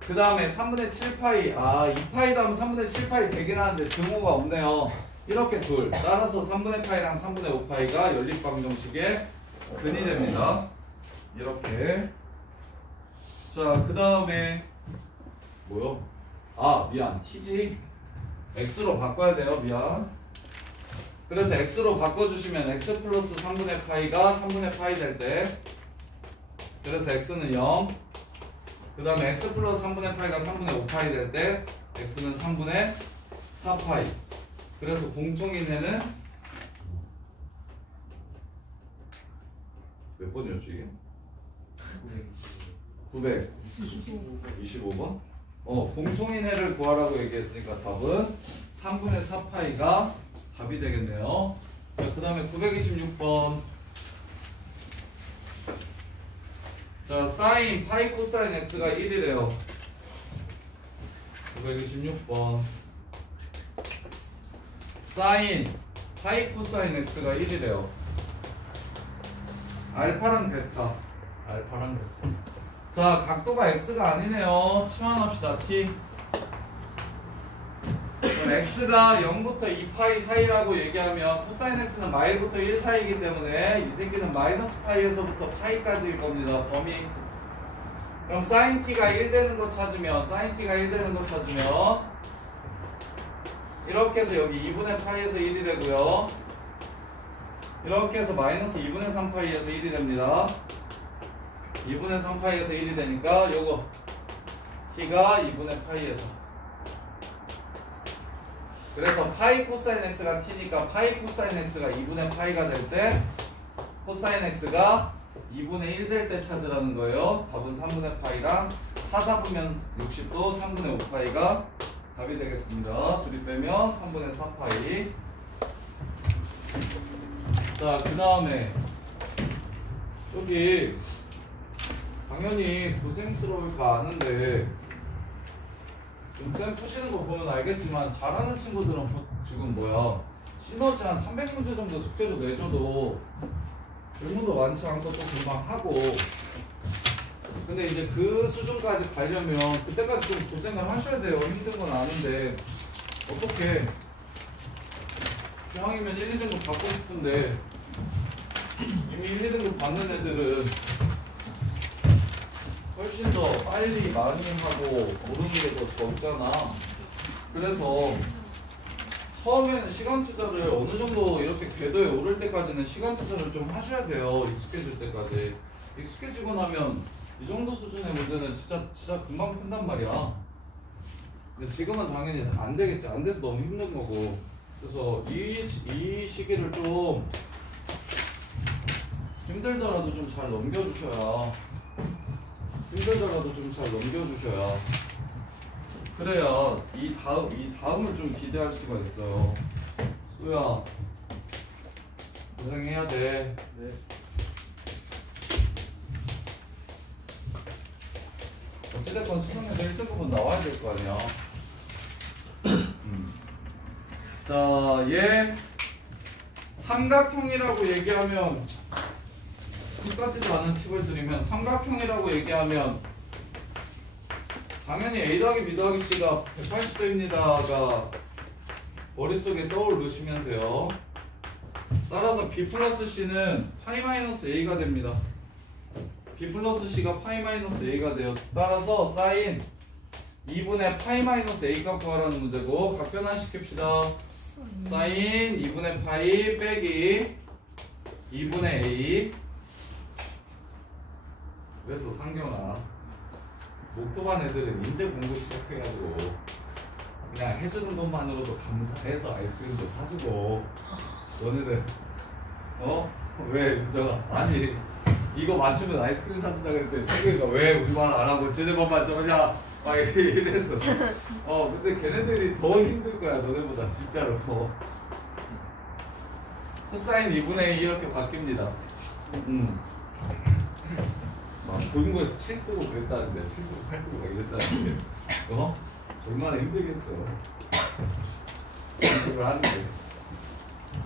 그 다음에 3분의 7파이 2파이 다음 3분의 7파이 되긴 하는데 등호가 없네요. 이렇게 둘 따라서 3분의 파이랑 3분의 5파이가 연립방정식의 근이 됩니다. 이렇게. 자, 그 다음에 뭐요? 미안 t지 x로 바꿔야 돼요. 미안. 그래서 x로 바꿔주시면 x 플러스 3분의 파이가 3분의 파이 될 때 그래서 x는 0 그 다음에 x 플러스 3분의 파이가 3분의 5파이 될 때 x는 3분의 4파이. 그래서 공통인해는 몇 번이었죠 이게? 925번? 공통인해를 구하라고 얘기했으니까 답은 3분의 4파이가 답이 되겠네요. 자, 그 다음에 926번. 자, 사인 파이 코사인 x가 1이래요. 926번. 사인 파이 코사인 x가 1이래요. 알파랑 베타. 알파랑 베타. 자, 각도가 x가 아니네요. 치환합시다. t. 그럼 x가 0부터 2파이 사이라고 얘기하면 코사인 x는 마일부터 1 사이이기 때문에 이 새끼는 마이너스 파이에서부터 파이까지일 겁니다. 범위. 그럼 sin t가 1 되는 거 찾으면 이렇게 해서 여기 2분의 파이에서 1이 되고요. 이렇게 해서 마이너스 2분의 3파이에서 1이 됩니다. 2분의 3파이에서 1이 되니까 요거 t가 2분의 파이에서, 그래서 파이 코사인 x가 t니까 파이 코사인 x가 2분의 파이가 될 때 코사인 x가 2분의 1 될 때 찾으라는 거예요. 답은 3분의 파이랑 4, 4분면 60도 3분의 5파이가 답이 되겠습니다. 둘이 빼면 3분의 4파이. 자, 그 다음에 여기 당연히 고생스러울 거 아는데 좀 쌤 푸시는 거 보면 알겠지만 잘하는 친구들은 지금 시너지 한 300문제 정도 숙제로 내줘도 질문도 많지 않고 또 금방 하고, 근데 이제 그 수준까지 가려면 그때까지 좀 고생을 하셔야 돼요. 힘든 건 아는데 어떻게 형이면 1, 2등급 받고 싶은데 이미 1, 2등급 받는 애들은 훨씬 더 빨리 많이 하고 모르는 게 더 적잖아. 그래서 처음에는 시간 투자를 어느 정도 이렇게 궤도에 오를 때까지는 시간 투자를 좀 하셔야 돼요. 익숙해질 때까지. 익숙해지고 나면 이 정도 수준의 문제는 진짜 금방 푼단 말이야. 근데 지금은 당연히 안 되겠지. 안 돼서 너무 힘든 거고. 그래서 이 시기를 좀 힘들더라도 좀 잘 넘겨주셔야. 그래야 이 다음을 좀 기대할 수가 있어요. 수야, 고생해야 돼. 네. 어찌됐건 수능에서 1등급은 나와야 될 거 아니야. 자, 얘 삼각형이라고 얘기하면, 똑같지도 않은 팁을 드리면, 삼각형이라고 얘기하면 당연히 A 더하기 B 더하기 C가 180도입니다가 머릿속에 떠오르시면 돼요. 따라서 B 플러스 C는 파이 마이너스 A가 됩니다. B 플러스 C가 파이 마이너스 A가 돼요. 따라서 사인 2분의 파이 마이너스 A 값 구하라는 문제고, 각변환 시킵시다. 사인 2분의 파이 빼기 2분의 A. 그래서 상경아, 목토반 애들은 인제 공부 시작해가지고 그냥 해주는 것만으로도 감사해서 아이스크림도 사주고, 너네는 왜 윤정아, 아니 이거 맞추면 아이스크림 사준다 그랬더니 상경이가 왜 우리 말 안 하고 쟤네만 저러냐 막 이랬어. 근데 걔네들이 더 힘들 거야, 너네보다 진짜로. 코사인 2분의 2 이렇게 바뀝니다. 고등부에서 7 뜨고 그랬다는데, 7 뜨고 8 뜨고 막 이랬다는데, 얼마나 힘들겠어. 그걸 하는데.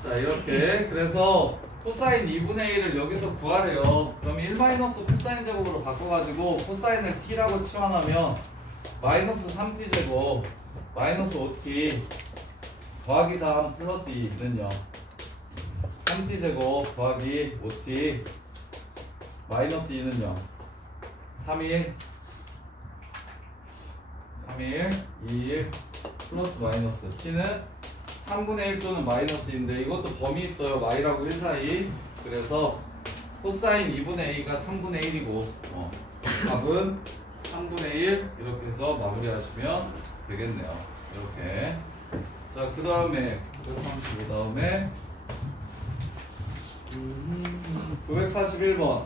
자, 이렇게. 그래서 코사인 2분의 1을 여기서 구하래요. 그럼 1 마이너스 코사인 제곱으로 바꿔가지고 코사인을 t라고 치환하면 마이너스 3t 제곱 마이너스 5t 더하기 3 플러스 2는요 3t 제곱 더하기 5t 마이너스 2는요 3일 2일 플러스 마이너스 t는 3분의 1 또는 마이너스인데 이것도 범위 있어요. y라고 1 사이. 그래서 코사인 2분의 a가 3분의 1이고 답은 3분의 1 이렇게 해서 마무리하시면 되겠네요. 이렇게. 자, 그 다음에 935 다음에 941번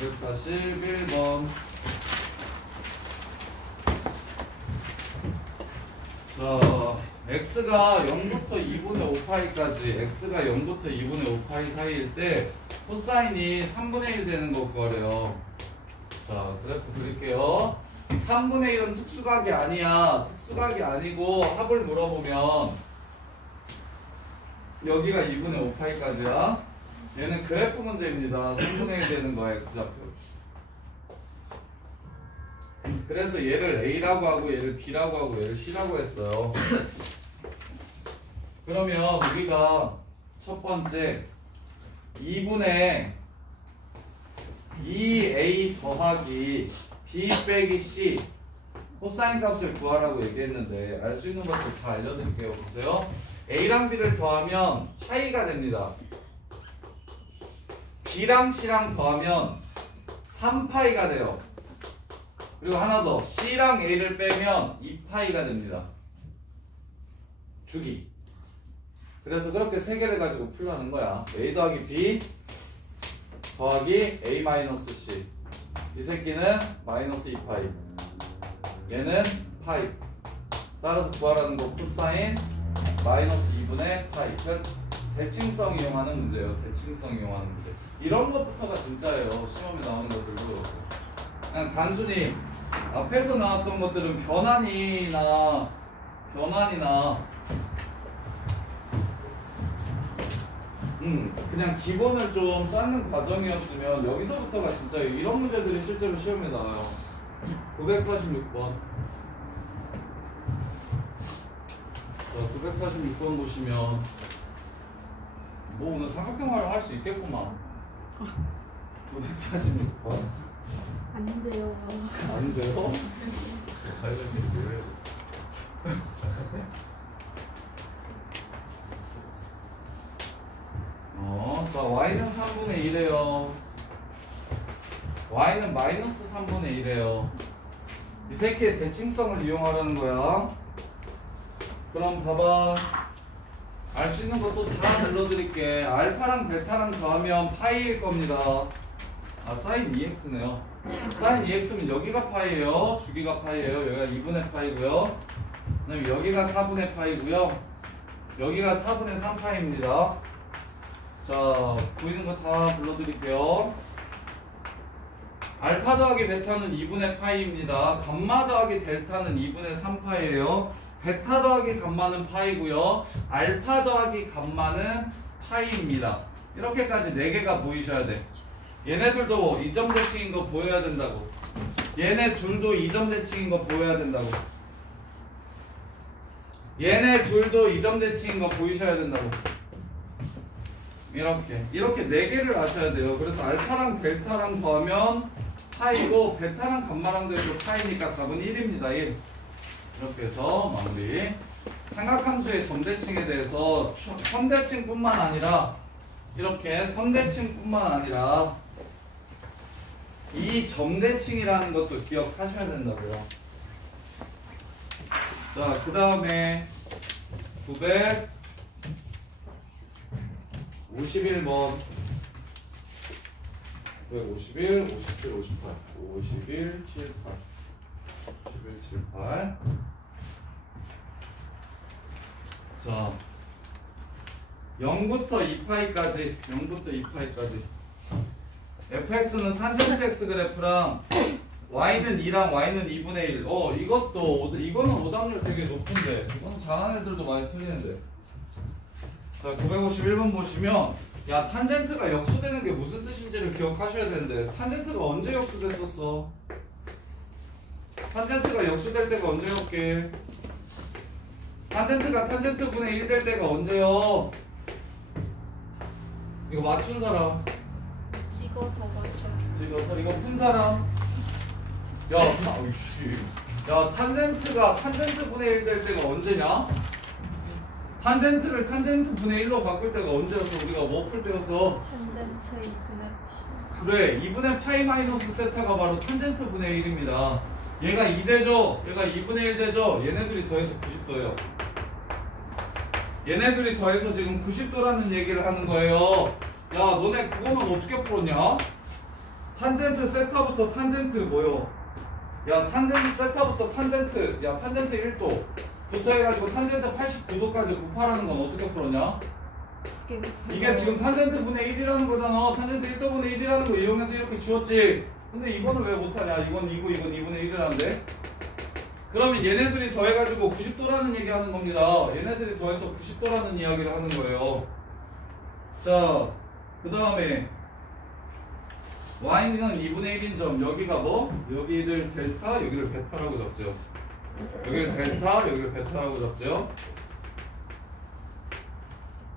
941번. 자, x가 0부터 2분의 5파이까지 x가 0부터 2분의 5파이 사이일 때 코사인이 3분의 1 되는 거 구하래요. 자, 그래프 그릴게요. 3분의 1은 특수각이 아니야. 특수각이 아니고 합을 물어보면 여기가 2분의 5파이까지야. 얘는 그래프 문제입니다. 3분의 1 되는 거야, x좌표. 그래서 얘를 A라고 하고 얘를 B라고 하고 얘를 C라고 했어요. 그러면 우리가 첫 번째 2분의 2a 더하기 b 빼기 c 코사인 값을 구하라고 얘기했는데 알 수 있는 것들 다 알려드릴게요. 보세요. a랑 b를 더하면 파이가 됩니다. b랑 c랑 더하면 3파이가 돼요. 그리고 하나 더 c랑 a를 빼면 2파이가 됩니다. 주기. 그래서 그렇게 세 개를 가지고 풀라는 거야. a 더하기 b 더하기 a 마이너스 c. 이 새끼는 마이너스 2파이. 얘는 파이. 따라서 구하라는 거 코사인 마이너스 2분의 파이. 대칭성 이용하는 문제예요. 대칭성 이용하는 문제. 이런 것부터가 진짜예요. 시험에 나오는 것들도 그렇고. 그냥 단순히 앞에서 나왔던 것들은 변환이나 그냥 기본을 좀 쌓는 과정이었으면 여기서부터가 진짜예요. 이런 문제들이 실제로 시험에 나와요. 946번. 자, 946번 보시면 뭐 오늘 삼각형 활용할 수 있겠구만. 946번. 안 돼요. 안 돼요? 자, y는 3분의 1이에요. y는 마이너스 3분의 1이에요. 이 새끼의 대칭성을 이용하라는 거야. 그럼 봐봐. 알 수 있는 것도 다 불러드릴게. 알파랑 베타랑 더하면 파이일 겁니다. 사인 2x네요. 사인 2x면 여기가 파이예요. 주기가 파이예요. 여기가 2분의 파이고요. 그 다음에 여기가 4분의 파이고요. 여기가 4분의 3파이입니다. 자, 보이는 거 다 불러드릴게요. 알파 더하기 베타는 2분의 파이입니다. 감마 더하기 델타는 2분의 3파이예요. 베타 더하기 감마는 파이고요. 알파 더하기 감마는 파이입니다. 이렇게까지 4개가 보이셔야 돼. 얘네들도 이점 대칭인 거 보여야 된다고. 얘네 둘도 이점 대칭인 거 보여야 된다고. 얘네 둘도 이점 대칭인 거 보이셔야 된다고. 이렇게 4개를 아셔야 돼요. 그래서 알파랑 델타랑 더하면 파이고 베타랑 감마랑 더해도 파이니까 답은 1입니다. 1. 이렇게 해서 마무리. 삼각함수의 점대칭에 대해서 선대칭뿐만 아니라 이렇게 선대칭뿐만 아니라 이 점대칭이라는 것도 기억하셔야 된다고요. 자, 그 다음에 951번 951, 57, 58 51, 78 51, 78 자 0부터 2파이까지 0부터 2파이까지 fx는 탄젠트 x 그래프랑 y는 2랑 y는 2분의 1 이거는 오답률 되게 높은데 이거는 잘하는 애들도 많이 틀리는데. 자, 951번 보시면 야, 탄젠트가 역수되는 게 무슨 뜻인지를 기억하셔야 되는데 탄젠트가 언제 역수됐었어? 탄젠트가 역수될 때가 언제였게? 탄젠트가 탄젠트 분의 1 될 때가 언제요? 이거 맞춘 사람? 찍어서 맞췄어. 찍어서 이거 푼 사람? 야, 아이씨. 야, 탄젠트가 탄젠트 분의 1 될 때가 언제냐? 탄젠트를 탄젠트 분의 1로 바꿀 때가 언제였어? 우리가 뭐 풀 때였어? 탄젠트 2분의 파이. 그래, 2분의 파이 마이너스 세타가 바로 탄젠트 분의 1입니다. 얘가 2되죠? 얘가 2분의 1 되죠? 얘네들이 더해서 90도예요. 얘네들이 더해서 지금 90도라는 얘기를 하는 거예요. 야, 너네 그거는 어떻게 풀었냐? 탄젠트 세타부터 탄젠트 뭐요? 야, 탄젠트 세타부터 탄젠트, 야, 탄젠트 1도 부터 해가지고 탄젠트 89도까지 곱하라는 건 어떻게 풀었냐? 이게 지금 탄젠트 분의 1이라는 거잖아. 탄젠트 1도분의 1이라는 거 이용해서 이렇게 지웠지. 근데 이거는 왜 못하냐? 이건 2고 이건 2분의 1이라는데. 그러면 얘네들이 더해가지고 90도라는 얘기 하는 겁니다. 얘네들이 더해서 90도라는 이야기를 하는 거예요. 자, 그 다음에 y는 2분의 1인 점. 여기가 뭐? 여기를 델타, 여기를 베타라고 잡죠. 여기를 델타, 여기를 베타라고 잡죠.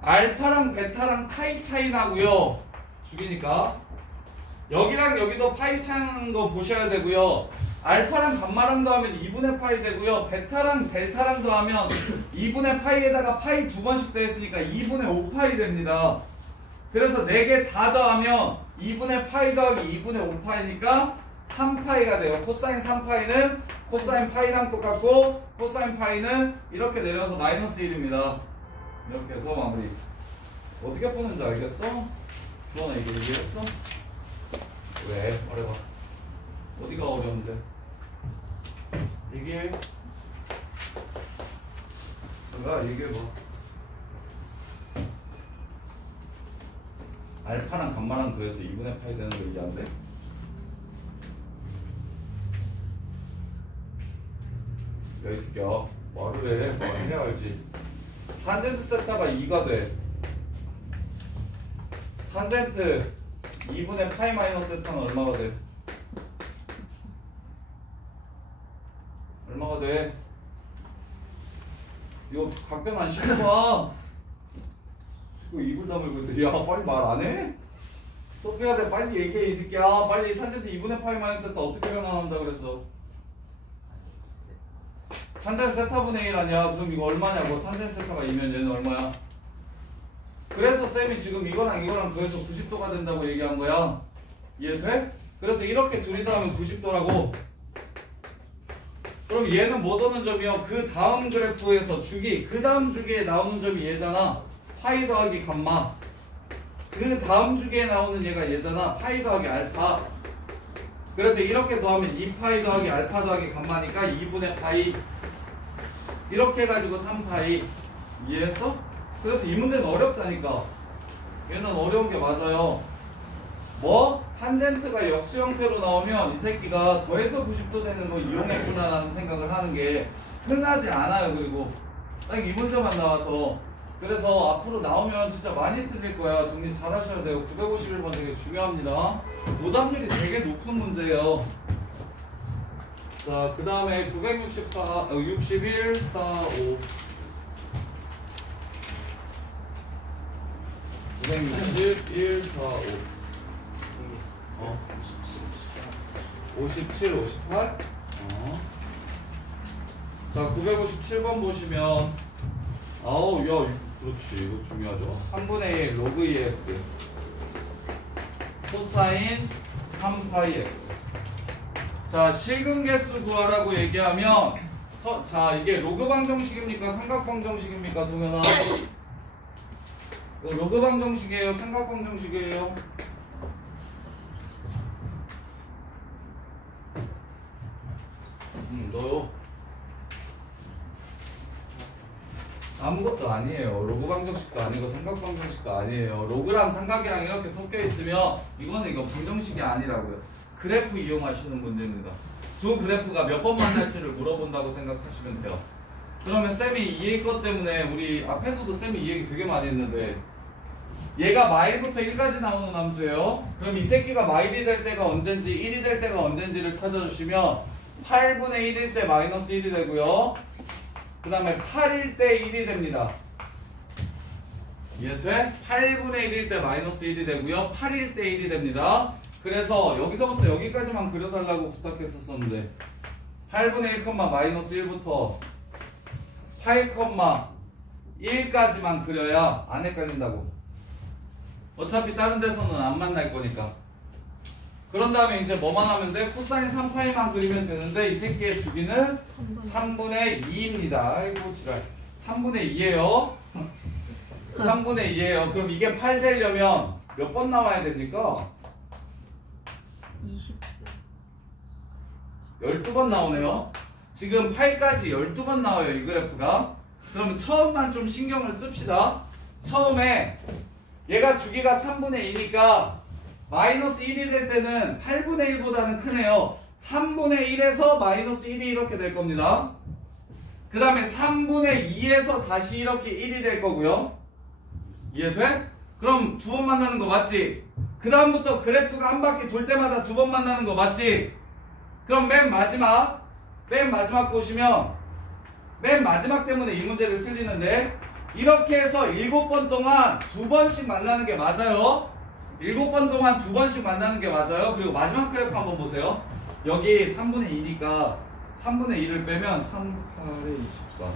알파랑 베타랑 파이 차이 나고요. 죽이니까. 여기랑 여기도 파이 차는 거 보셔야 되고요. 알파랑 감마랑 더하면 2분의 파이 되고요. 베타랑 델타랑 더하면 2분의 파이에다가 파이 두 번씩 더했으니까 2분의 5파이 됩니다. 그래서 4개 다 더하면 2분의 파이 더하기 2분의 5파이니까 3파이가 돼요. 코사인 3파이는 코사인 파이랑 똑같고 코사인 파이는 이렇게 내려서 마이너스 1입니다. 이렇게 해서 마무리. 어떻게 푸는지 알겠어? 주원아 이게 이해했어? 왜? 말해봐. 어디가 어려운데? 이게 내가 얘기해봐. 알파랑 감마랑 더해서 2분의 파이 되는 거 이해 안 돼? 야, 이 새끼야. 말을 해. 말을 해야 알지. 탄젠트 세타가 2가 돼. 탄젠트 2분의 파이 마이너스 세타는 얼마가 돼? 얼마가 돼? 이거 각변 안 시켜봐. 이거 입을 다물고 있는데 야 빨리 말 안 해? 소피야 돼 빨리 얘기해 이 새끼야. 빨리 탄젠트 2분의 파이 마이너스 세타 어떻게 변화한다 그랬어? 탄젠트 세타분의 1 아니야? 그럼 이거 얼마냐고. 탄젠트 세타가 2면 얘는 얼마야? 그래서 쌤이 지금 이거랑 이거랑 더해서 90도가 된다고 얘기한 거야. 이해돼? 그래서 이렇게 둘이 더하면 90도라고. 그럼 얘는 못 오는 점이요? 그 다음 그래프에서 주기, 그 다음 주기에 나오는 점이 얘잖아. 파이 더하기 감마. 그 다음 주기에 나오는 얘가 얘잖아. 파이 더하기 알파. 그래서 이렇게 더하면 2파이 더하기 알파 더하기 감마니까 2분의 파이. 이렇게 해가지고 3파이. 이해했어? 그래서 이 문제는 어렵다니까. 얘는 어려운 게 맞아요. 뭐? 탄젠트가 역수 형태로 나오면 이 새끼가 더해서 90도 되는 거 이용했구나 라는 생각을 하는 게 흔하지 않아요. 그리고 딱 이 문제만 나와서. 그래서 앞으로 나오면 진짜 많이 틀릴 거야. 정리 잘 하셔야 돼요. 951번 되게 중요합니다. 오답률이 되게 높은 문제예요. 자, 그 다음에 61, 4, 5 961, 4, 5 57, 58 자, 957번 보시면 아우, 야, 그렇지. 이거 중요하죠. 3분의 1 로그 2x 코사인 3파이 x. 자, 실근계수 구하라고 얘기하면 자, 이게 로그 방정식입니까? 삼각 방정식입니까? 동현아. 이거 로그 방정식이에요? 삼각 방정식이에요? 너요. 아무것도 아니에요. 로그 방정식도 아니고 삼각 방정식도 아니에요. 로그랑 삼각이랑 이렇게 섞여 있으면 이거는 이거 방정식이 아니라고요. 그래프 이용하시는 문제입니다. 두 그래프가 몇 번 만날지를 물어본다고 생각하시면 돼요. 그러면 쌤이 이 얘기 것 때문에 우리 앞에서도 쌤이 이 얘기 되게 많이 했는데 얘가 마일부터 1까지 나오는 함수예요. 그럼 이 새끼가 마일이 될 때가 언젠지 1이 될 때가 언젠지를 찾아주시면 8분의 1일 때 마이너스 1이 되고요. 그 다음에 8일 때 1이 됩니다. 이해돼? 8분의 1일 때 마이너스 1이 되고요. 8일 때 1이 됩니다. 그래서 여기서부터 여기까지만 그려달라고 부탁했었는데 8분의 1, 마이너스 1부터 8, 1까지만 그려야 안 헷갈린다고. 어차피 다른 데서는 안 만날 거니까. 그런 다음에 이제 뭐만 하면 돼? 코사인 3파이만 그리면 되는데 이 새끼의 주기는 3분의 2입니다. 아이고 지랄. 3분의 2예요. 3분의 2예요. 그럼 이게 8 되려면 몇 번 나와야 됩니까? 12번 나오네요. 지금 8까지 12번 나와요. 이 그래프가. 그러면 처음만 좀 신경을 씁시다. 처음에 얘가 주기가 3분의 2니까 마이너스 1이 될 때는 8분의 1보다는 크네요. 3분의 1에서 마이너스 1이 이렇게 될 겁니다. 그 다음에 3분의 2에서 다시 이렇게 1이 될 거고요. 이해돼? 그럼 두 번 만나는 거 맞지? 그 다음부터 그래프가 한 바퀴 돌 때마다 두 번 만나는 거 맞지? 그럼 맨 마지막 보시면 맨 마지막 때문에 이 문제를 틀리는데 이렇게 해서 7번 동안 두 번씩 만나는 게 맞아요. 7번 동안 2번씩 만나는 게 맞아요. 그리고 마지막 그래프 한번 보세요. 여기 3분의 2니까 3분의 2를 빼면 3, 8에 24.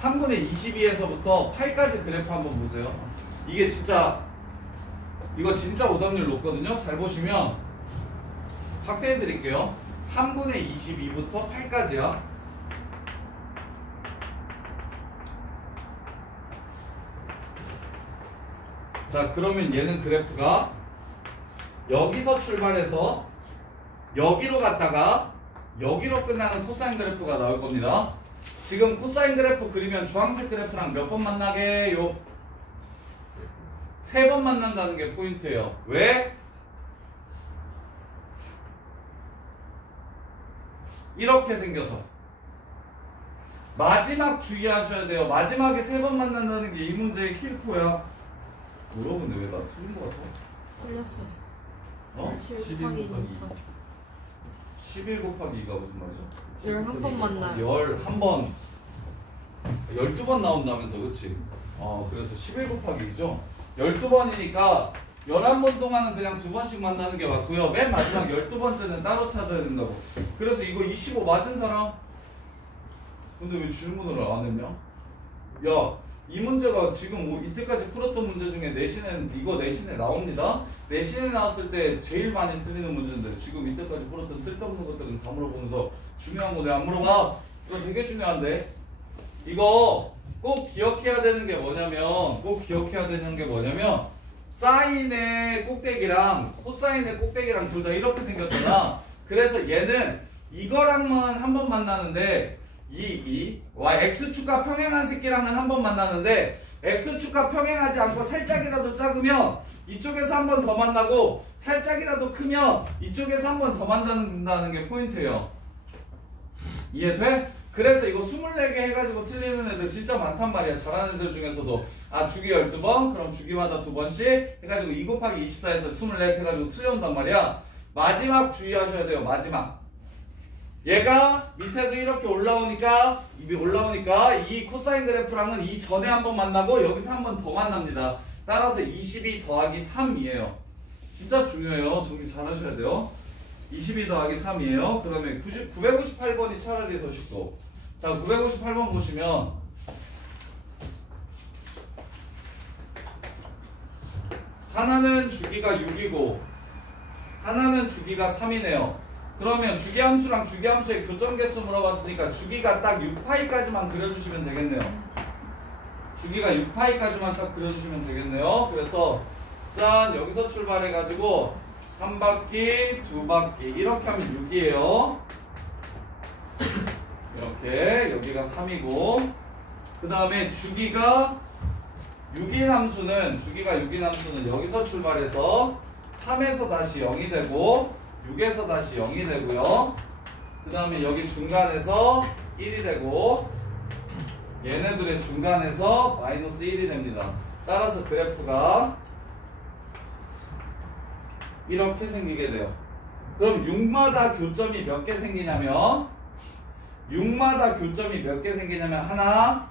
3분의 22에서부터 8까지 그래프 한번 보세요. 이게 진짜 이거 진짜 오답률 높거든요. 잘 보시면 확대해 드릴게요. 3분의 22부터 8까지야. 자, 그러면 얘는 그래프가 여기서 출발해서 여기로 갔다가 여기로 끝나는 코사인 그래프가 나올 겁니다. 지금 코사인 그래프 그리면 주황색 그래프랑 몇 번 만나게요? 3번 만난다는 게 포인트예요. 왜? 이렇게 생겨서 마지막 주의하셔야 돼요. 마지막에 3번 만난다는 게 이 문제의 킬포야. 물어보는데 왜 나 틀린 거 같아? 틀렸어요. 어? 7 곱하기 6번. 11 곱하기 2가 무슨 말이죠? 11번 만나요. 11번 12번 나온다면서, 그치? 그래서 11 곱하기 2죠? 12번이니까 11번 동안은 그냥 2번씩 만나는 게 맞고요. 맨 마지막 12번째는 따로 찾아야 된다고. 그래서 이거 25 맞은 사람? 근데 왜 질문을 안 했냐? 야, 이 문제가 지금 이때까지 풀었던 문제 중에 내신에 나옵니다. 내신에 나왔을 때 제일 많이 틀리는 문제인데 지금 이때까지 풀었던 쓸데없는 것들은 다 물어보면서 중요한 거 내 안 물어봐? 이거 되게 중요한데 이거 꼭 기억해야 되는 게 뭐냐면 사인의 꼭대기랑 코사인의 꼭대기랑 둘 다 이렇게 생겼잖아. 그래서 얘는 이거랑만 한 번 만나는데 x축과 평행한 새끼랑은 한 번 만나는데 x축과 평행하지 않고 살짝이라도 작으면 이쪽에서 한 번 더 만나고 살짝이라도 크면 이쪽에서 한 번 더 만난다는 게 포인트예요. 이해돼? 그래서 이거 24개 해가지고 틀리는 애들 진짜 많단 말이야. 잘하는 애들 중에서도 주기 12번 그럼 주기마다 2번씩 해가지고 2 곱하기 24에서 24 해가지고 틀려온단 말이야. 마지막 주의하셔야 돼요. 마지막 얘가 밑에서 이렇게 올라오니까 이 코사인 그래프랑은 이 전에 한 번 만나고 여기서 한 번 더 만납니다. 따라서 22 더하기 3이에요. 진짜 중요해요. 정리 잘 하셔야 돼요. 22 더하기 3이에요. 그 다음에 958번이 차라리 더 쉽고. 자, 958번 보시면 하나는 주기가 6이고 하나는 주기가 3이네요. 그러면 주기함수랑 주기함수의 교점 개수 물어봤으니까 주기가 딱 6파이까지만 그려주시면 되겠네요. 주기가 6파이까지만 딱 그려주시면 되겠네요. 그래서 짠, 여기서 출발해가지고 한 바퀴, 두 바퀴 이렇게 하면 6이에요. 이렇게 여기가 3이고 그 다음에 주기가 6인 함수는 여기서 출발해서 3에서 다시 0이 되고 6에서 다시 0이 되고요. 그 다음에 여기 중간에서 1이 되고 얘네들의 중간에서 마이너스 1이 됩니다. 따라서 그래프가 이렇게 생기게 돼요. 그럼 6마다 교점이 몇 개 생기냐면 하나,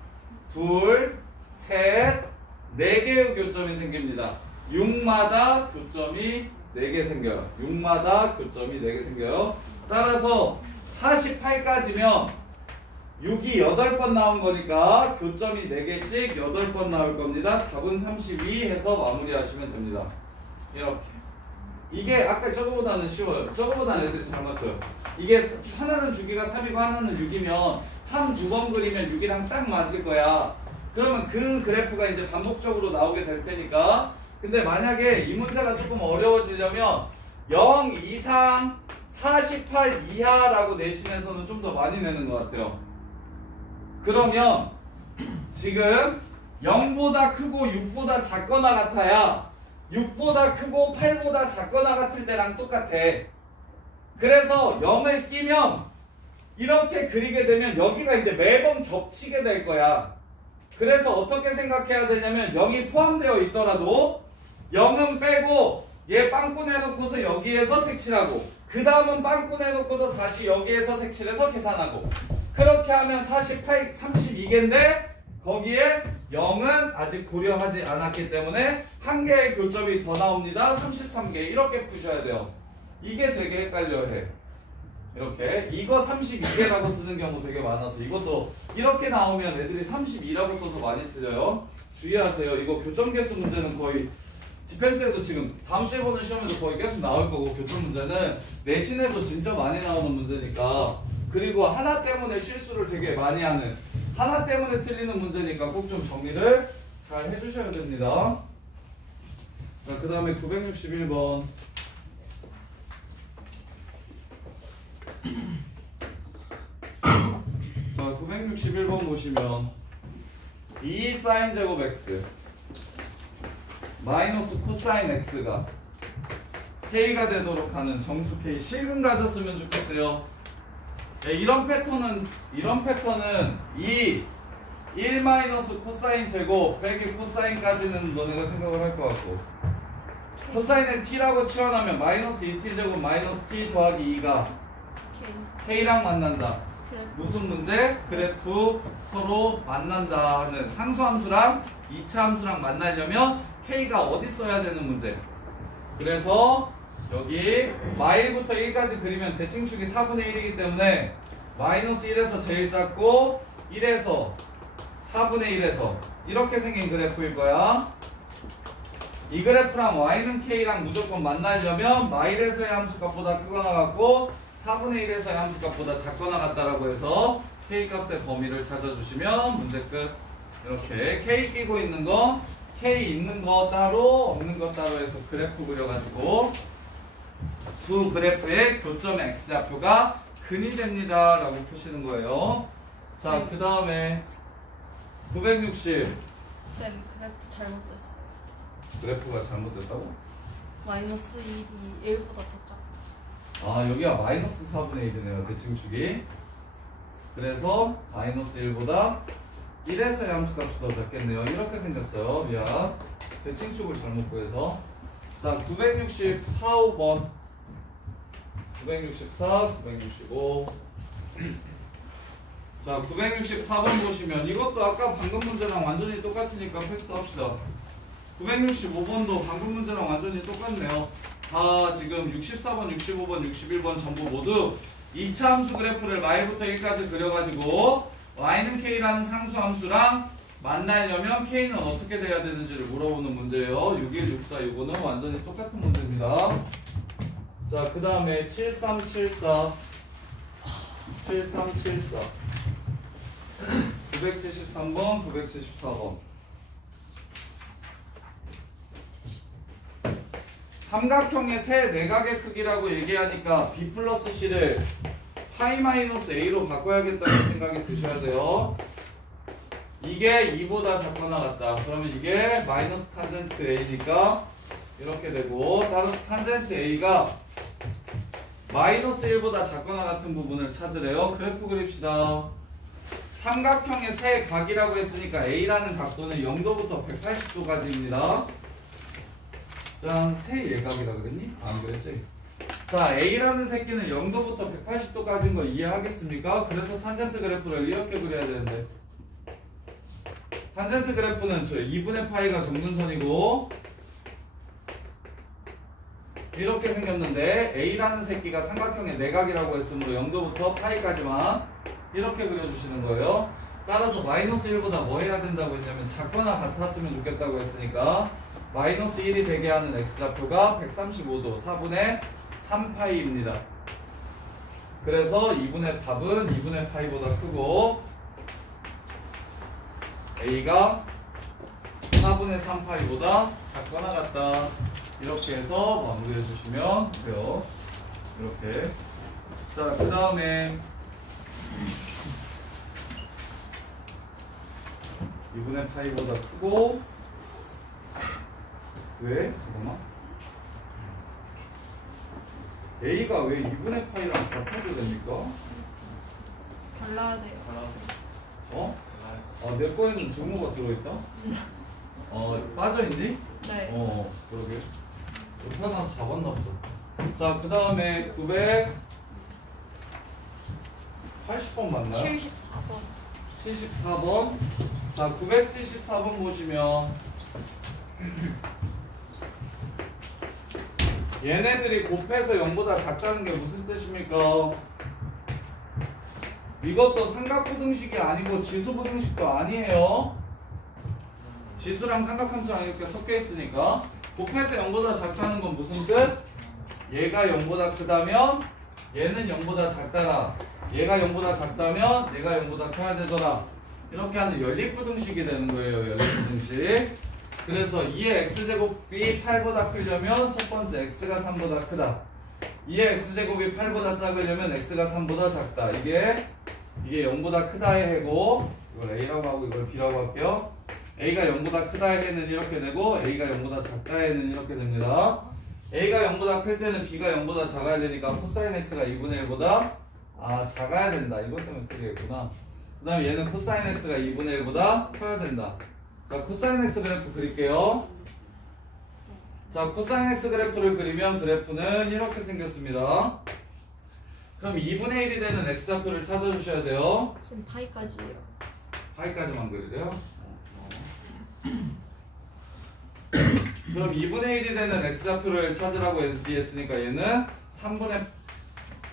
둘, 셋, 4개의 교점이 생깁니다. 6마다 교점이 4개 생겨요. 6마다 교점이 4개 생겨요. 따라서 48까지면 6이 8번 나온 거니까 교점이 4개씩 8번 나올 겁니다. 답은 32 해서 마무리하시면 됩니다. 이렇게. 이게 아까 저거보다는 쉬워요. 저거보다는 애들이 잘 맞춰요. 이게 하나는 주기가 3이고 하나는 6이면 3 2번 그리면 6이랑 딱 맞을 거야. 그러면 그 그래프가 이제 반복적으로 나오게 될 테니까. 근데 만약에 이 문제가 조금 어려워지려면 0 이상 48 이하라고 내신에서는 좀 더 많이 내는 것 같아요. 그러면 지금 0보다 크고 6보다 작거나 같아야 6보다 크고 8보다 작거나 같을 때랑 똑같아. 그래서 0을 끼면 이렇게 그리게 되면 여기가 이제 매번 겹치게 될 거야. 그래서 어떻게 생각해야 되냐면 0이 포함되어 있더라도 0은 빼고 얘 빵꾸 내놓고서 여기에서 색칠하고 그 다음은 빵꾸 내놓고서 다시 여기에서 색칠해서 계산하고 그렇게 하면 48, 32개인데 거기에 0은 아직 고려하지 않았기 때문에 한 개의 교점이 더 나옵니다. 33개. 이렇게 푸셔야 돼요. 이게 되게 헷갈려해. 이렇게. 이거 32개라고 쓰는 경우 되게 많아서 이것도 이렇게 나오면 애들이 32라고 써서 많이 틀려요. 주의하세요. 이거 교점 개수 문제는 거의 디펜스에도 지금 다음 주에 보는 시험에도 거의 계속 나올 거고, 교점 문제는 내신에도 진짜 많이 나오는 문제니까, 그리고 하나 때문에 실수를 되게 많이 하는, 하나 때문에 틀리는 문제니까 꼭 좀 정리를 잘 해주셔야 됩니다. 자, 그 다음에 961번. 자, 961번 보시면 2 사인 제곱 x 마이너스 코사인 x가 k가 되도록 하는 정수 k 실근 가졌으면 좋겠대요. 네, 이런 패턴은 이 1 마이너스 코사인 제곱 빼기 코사인까지는 너네가 생각을 할 것 같고, 코사인을 t라고 치환하면 마이너스 2t 제곱 마이너스 t 더하기 2가 k랑 만난다. 무슨 문제? 그래프 서로 만난다 하는 상수함수랑 2차 함수랑 만나려면 k가 어디 써야 되는 문제. 그래서 여기 마일부터 1까지 그리면 대칭축이 4분의 1이기 때문에 마이너스 1에서 제일 작고 1에서 4분의 1에서 이렇게 생긴 그래프일 거야. 이 그래프랑 y는 k랑 무조건 만나려면 마일에서의 함수값보다 크거나 같고 4분의 1에서의 함수값보다 작거나 같다라고 해서 k값의 범위를 찾아주시면 문제 끝. 이렇게 k 끼고 있는 거, k 있는 거 따로 없는 거 따로 해서 그래프 그려가지고 두 그래프의 교점 x좌표가 근이 됩니다 라고 푸시는 거예요. 자, 그 다음에 960. 쌤, 그래프 잘못됐어. 그래프가 잘못됐다고? 마이너스 1이 1보다 더 작다. 아, 여기가 마이너스 4분의 1이네요, 대칭축이. 그래서 마이너스 1보다 1에서의 함수값이 더 작겠네요. 이렇게 생겼어요. 미안. 대칭축을 잘못 구해서. 자, 964, 5번. 964, 965. 자, 964번 보시면 이것도 아까 방금 문제랑 완전히 똑같으니까 패스합시다. 965번도 방금 문제랑 완전히 똑같네요. 다 지금 64번, 65번, 61번 전부 모두 2차 함수 그래프를 y부터 1까지 그려가지고 y는 k라는 상수함수랑 만나려면 k는 어떻게 돼야 되는지를 물어보는 문제예요. 61, 64, 65는 완전히 똑같은 문제입니다. 자, 그 다음에 7374 7374 973번, 974번. 삼각형의 세 내각의 크기라고 얘기하니까 b 플러스 c를 파이 마이너스 a로 바꿔야겠다는 생각이 드셔야 돼요. 이게 2보다 작거나 같다. 그러면 이게 마이너스 탄젠트 a니까 이렇게 되고, 따라서 탄젠트 a가 마이너스 1보다 작거나 같은 부분을 찾으래요. 그래프 그립시다. 삼각형의 세 각이라고 했으니까 a라는 각도는 0도부터 180도까지입니다. 짠, 세 예각이라 그랬니? 안 그랬지? 자, a라는 새끼는 0도부터 180도까지인 거 이해하겠습니까? 그래서 탄젠트 그래프를 이렇게 그려야 되는데, 탄젠트 그래프는 저 2분의 파이가 정근선이고 이렇게 생겼는데, a라는 새끼가 삼각형의 내각이라고 했으므로 0도부터 파이까지만 이렇게 그려주시는 거예요. 따라서 마이너스 1보다 뭐 해야 된다고 했냐면 작거나 같았으면 좋겠다고 했으니까 마이너스 1이 되게 하는 x좌표가 135도 4분의 3파이입니다. 그래서 2분의 답은 2분의 파이보다 크고 a가 4분의 3파이보다 작거나 같다. 이렇게 해서 마무리해 주시면 돼요. 이렇게. 자, 그 다음에 2분의 파이보다 크고, 왜? 잠깐만. a가 왜 2분의 파이랑 같아야 됩니까? 달라야 돼요. 어? 아, 내 거에는 종모가 들어있다? 빠져있니? 네. 그러게. 옆에 나서 잡았나 보다. 자, 그 다음에 980번 맞나요? 74번. 974번. 자, 974번 보시면 얘네들이 곱해서 0보다 작다는 게 무슨 뜻입니까? 이것도 삼각부등식이 아니고 지수부등식도 아니에요. 지수랑 삼각함수랑 이렇게 섞여 있으니까 곱해서 0보다 작다는 건 무슨 뜻? 얘가 0보다 크다면 얘는 0보다 작다라. 얘가 0보다 작다면 얘가 0보다 커야 되더라. 이렇게 하는 연립부등식이 되는 거예요. 연립부등식. 그래서 2의 x제곱이 8보다 크려면 첫 번째 x가 3보다 크다. 2의 x제곱이 8보다 작으려면 x가 3보다 작다. 이게 0보다 크다의 해고, 이걸 a라고 하고 이걸 b라고 할게요. a가 0보다 크다의 해는 이렇게 되고 a가 0보다 작다의 해는 이렇게 됩니다. a가 0보다 클 때는 b가 0보다 작아야 되니까 코사인 x가 2분의 1보다 작아야 된다. 이것 때문에 그리겠구나. 그 다음에 얘는 코사인 x가 2분의 1보다 커야 된다. 자, 코사인 x 그래프 그릴게요. 자, 코사인 x 그래프를 그리면 그래프는 이렇게 생겼습니다. 그럼 2분의 1이 되는 x좌표를 찾아주셔야 돼요. 지금 파이까지예요. 파이까지만 그리래요? 그럼 2분의 1이 되는 x좌표를 찾으라고 했으니까 얘는 3분의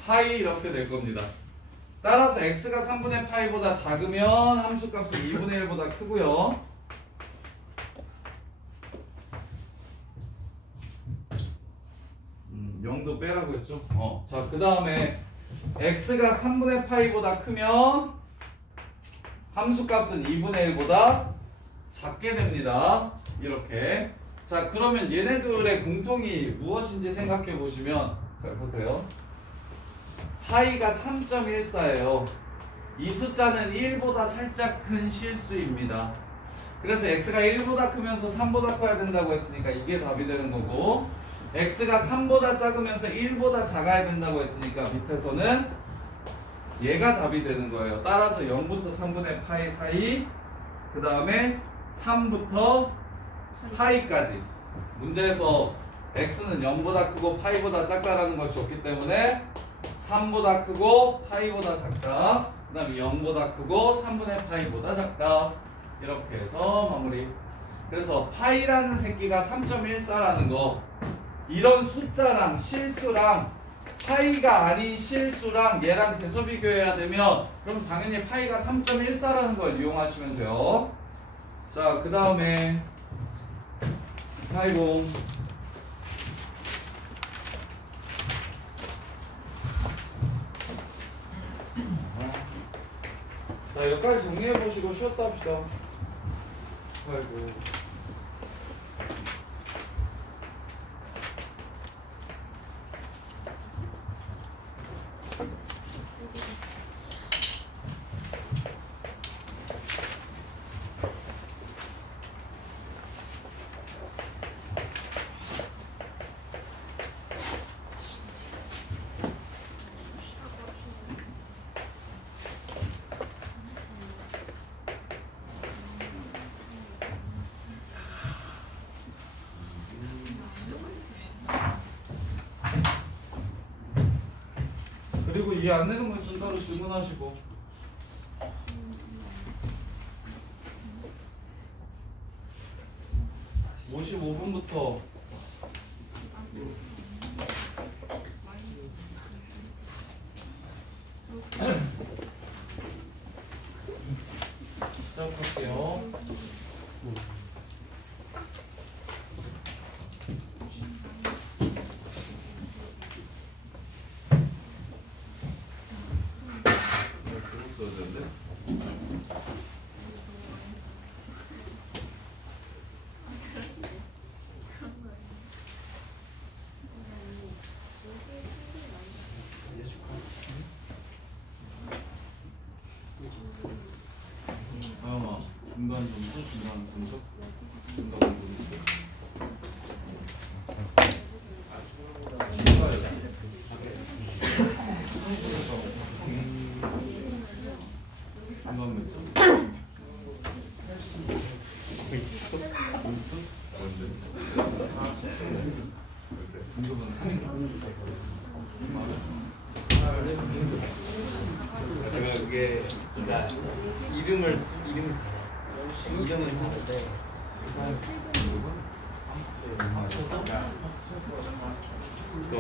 파이 이렇게 될 겁니다. 따라서 x가 3분의 파이보다 작으면 함수값은 2분의 1보다 크고요. 영도 빼라고 했죠? 자, 그 다음에 x가 3분의 파이보다 크면 함수값은 2분의 1보다 작게 됩니다. 이렇게. 자, 그러면 얘네들의 공통이 무엇인지 생각해 보시면, 잘 보세요. 파이가 3.14예요. 이 숫자는 1보다 살짝 큰 실수입니다. 그래서 x가 1보다 크면서 3보다 커야 된다고 했으니까 이게 답이 되는 거고, x가 3보다 작으면서 1보다 작아야 된다고 했으니까 밑에서는 얘가 답이 되는 거예요. 따라서 0부터 3분의 파이 사이, 그 다음에 3부터 파이까지. 문제에서 x는 0보다 크고 파이보다 작다라는 걸 줬기 때문에 3보다 크고 파이보다 작다. 그 다음에 0보다 크고 3분의 파이보다 작다. 이렇게 해서 마무리. 그래서 파이라는 새끼가 3.14라는 거, 이런 숫자랑 실수랑 파이가 아닌 실수랑 얘랑 대소 비교해야 되면 그럼 당연히 파이가 3.14라는 걸 이용하시면 돼요. 자, 그 다음에 파이봉. 자, 여기까지 정리해보시고 쉬었다 합시다. 아이고. 그리고 이해 안 되는 거 있으면 따로 질문하시고. (55분부터) 시작할게요. 중간 점수, 중간 분석, 중간 분석. 중간 몇 점? 있어. 중급은 3인가? 그게 그러니까 이름은 하는데 그 사람 보통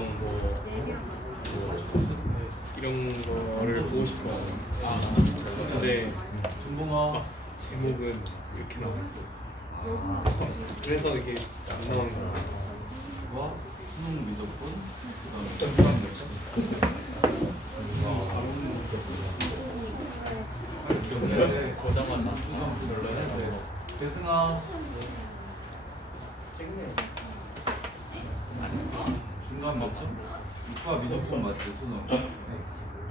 이런 거를 보고 싶어요. 근데 준봉아 제목은 이렇게 나왔어. 그래서 이게 안 나오는 거야. 와 수능 미적분 그다음에 기억나네. 거장만 대승아 중간 몇 점? 이과 미적분 맞지 수능?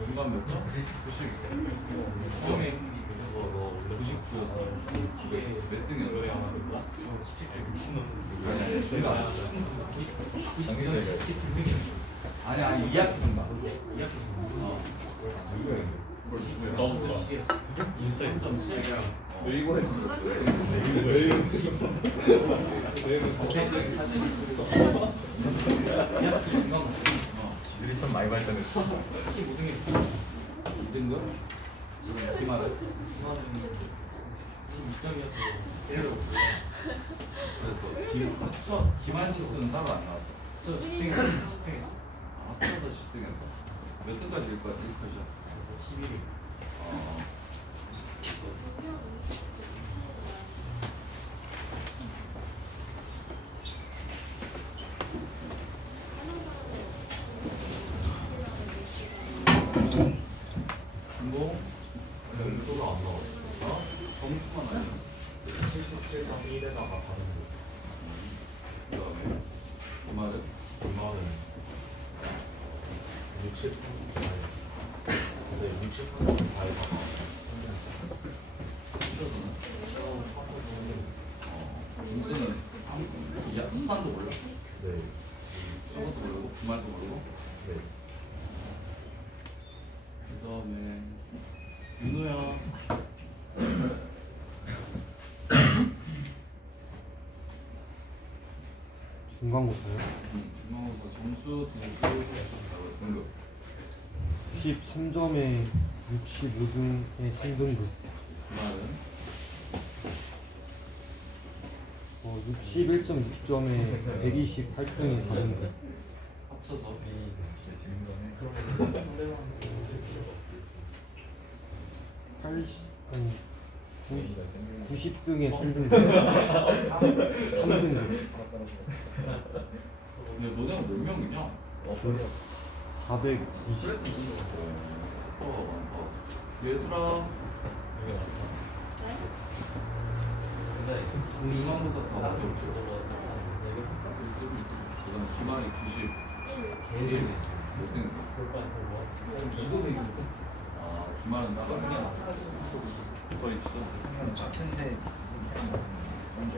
중간 몇 점? 90. 처음에 99였어. 몇 등이었어? 아니 2학기 정도. 2학기 정도. 너무 좋아. 24.7이랑 일본에서 기술이 참 많이 발전했어. 2등급? 기말은? 6점이었어. 기말 지수는 따로 안 나왔어. 10등했어. 합쳐서 10등했어. 몇 등까지 읽을 거야? 11위. 중공? 점수가 안 나왔어. 점수만 아니야. 77 답이 1에다가 다른 거. 그 다음에 기말은? 기말은 63 근데 63 다에다가 점수는 합산도 몰라? 네. 저것도 모르고 기말도 모르고 네. 그 다음에 윤호야 중간고사요? 중간고사 점수 등급 93점에 65등에 3등급 기말은 61.6점에 128등에 4등급 합쳐서 그러면 90등에 3등급 3등급 근데 너네가 몇 명이냐? 420 예술아 중간고사 다 맞아 그다음 기말이 90 몇 등했어? 아 기말은 따로 거의 같은데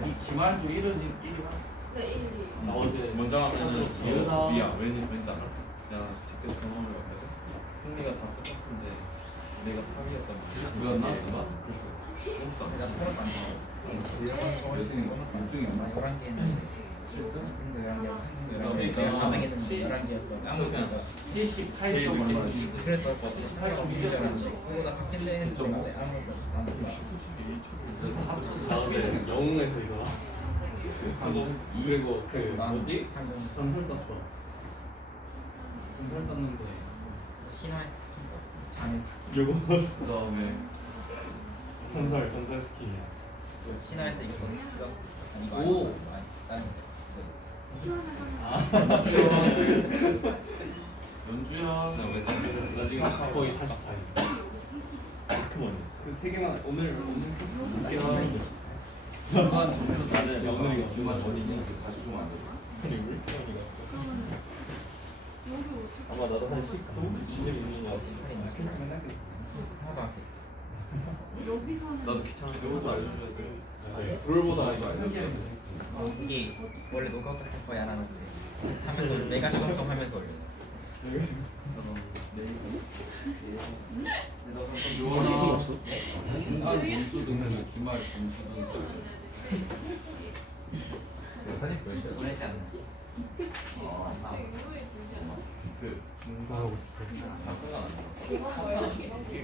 이 기말도 1은 1이야? 네, 1위. 나 어제 먼저 하면은 예은아. 미야 왠지 알아? 내가 직접 경험을 했거든. 승리가 다 똑같은데 내가 3위였단 말이야. 뭐였나? 누가? 내가 플러스 안 나와. 몇 등이었나? 11개 했는데 7등? 11개, 3등, 그러니까 내가 4등 했는데 11개였어. 아무튼 78점 얼마 그래서 78점 비교했는데 그거보다 확진되는 했는데 아무것도 안 몰라. 그래서 합쳐서 다음에 11등 영웅에서 이거 그리고 그 뭐지? 상금 전설 떴어. 전설 떴는데 신화에서 스킨 떴어. 장에 스킨. 요거 그 다음에 전설 스킨이야. 신화에서 이거 썼어. 아니 이거 오. 아니고 아니 다른 연주야 나 지금 거의 44위. 그 3개만 오늘 중간 점수 나는 오늘이가 중간 어디니 다시 주면 안 돼? 아마 나도 한 10도 진짜 있는 거 같아. 하나도 안 했어. 나도 귀찮아서 이것도 알려줘야 돼. 롤보다 이거 알려줘야 돼. 이게 원래 녹아웃 할 거야 안 하는데 하면서 내가 작업좀 하면서 올렸어. 요거나 중간 점수 등수, 기말 점수 등수. 사진 보였죠? 보냈지 않나? 그 중간하고 작가가 아니라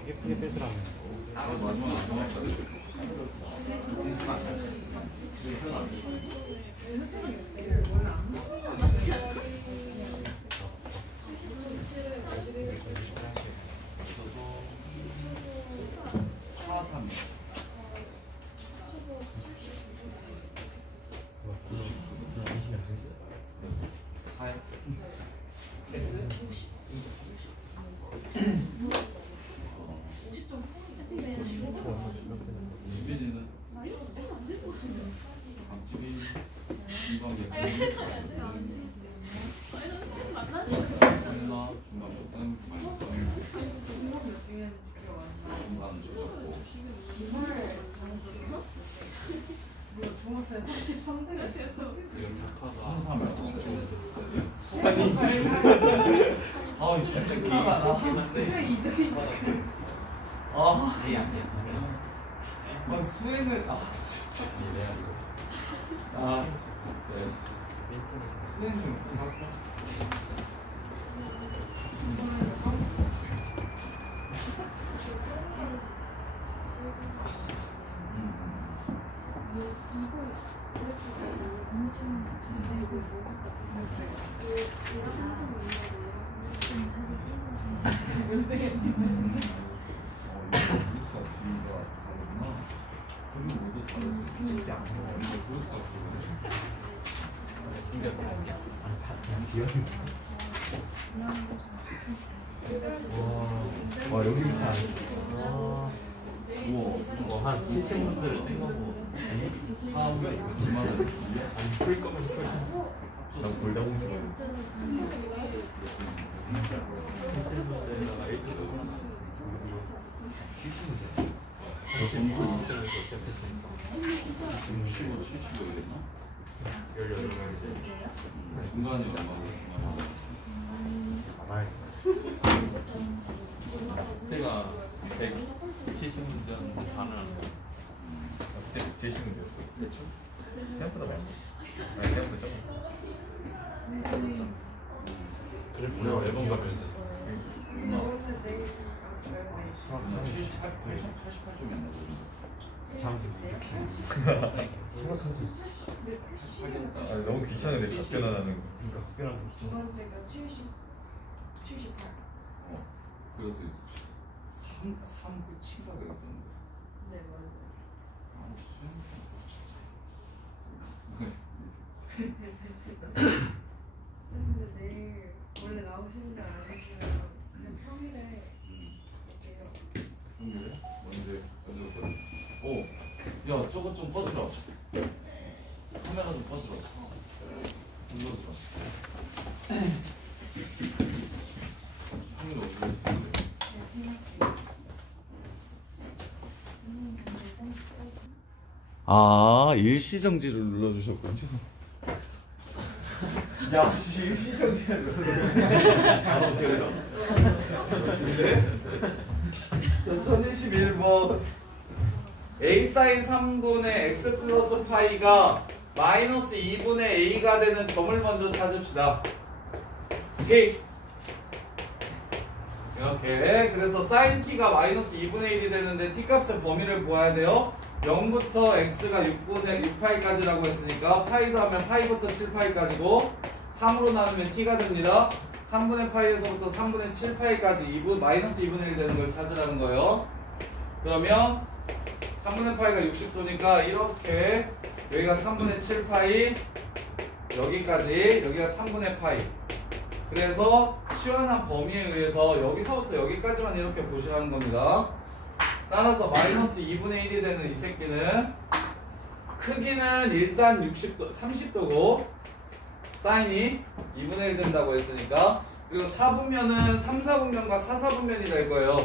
예쁘게 뺏으라면. 유빈이는 감집이 이방계 하나 중간부터는 중간 조졌고 지금 작가가 3-3을 아 진짜 기가 나. 아, 수행을 진짜. 아 수행 좀 할까? 와 여기 다 뭐한 70문제를 뗀 거고 풀 거면 난 골다 공식 점수 시작했으니까 65, 70을 했나? 18명 이제 중간이 얼마고 제가 170문제였는데 반을 안 해요. 그때 제시면 됐어. 그렇죠? 생각보다 많이. 아니 생각보다 조금. 그래 보여 앨범 가면서. 수학 88점이었나? 잠시 이렇게. 아 너무 귀찮은데 답변 안 하는 거. 그러니까 학교랑 두 번째가 78. 그래서 3 친구가 있었는데 네, 맞아요. 선생님 내일 원래 나오시는 날 아니시면 그냥 평일에 올게요. 평일에? 언제 오! 야 저거 좀 꺼주라 카메라 좀 꺼주라 눌러주라 평일에 어떻게 했는데 아 일시정지를 눌러주셨군요. 야, 일시정지를 눌러주셨네요. 저 1021번 a 사인 3분의 x 플러스 파이가 마이너스 2분의 a가 되는 점을 먼저 찾읍시다. 오케이. 이렇게 그래서 사인 t가 마이너스 2분의 1이 되는데 t 값의 범위를 보아야 돼요. 0부터 x가 6파이까지라고 했으니까 파이도 하면 파이부터 7파이까지고 3으로 나누면 t가 됩니다. 3분의 파이에서부터 3분의 7파이까지 마이너스 2분의 1 되는 걸 찾으라는 거예요. 그러면 3분의 파이가 60도니까 이렇게 여기가 3분의 7파이 여기까지 여기가 3분의 파이. 그래서 시원한 범위에 의해서 여기서부터 여기까지만 이렇게 보시라는 겁니다. 따라서 마이너스 2분의 1이 되는 이 새끼는 크기는 일단 60도, 30도고 사인이 2분의 1 된다고 했으니까 그리고 4분면은 3, 4분면과 4, 4분면이 될 거예요.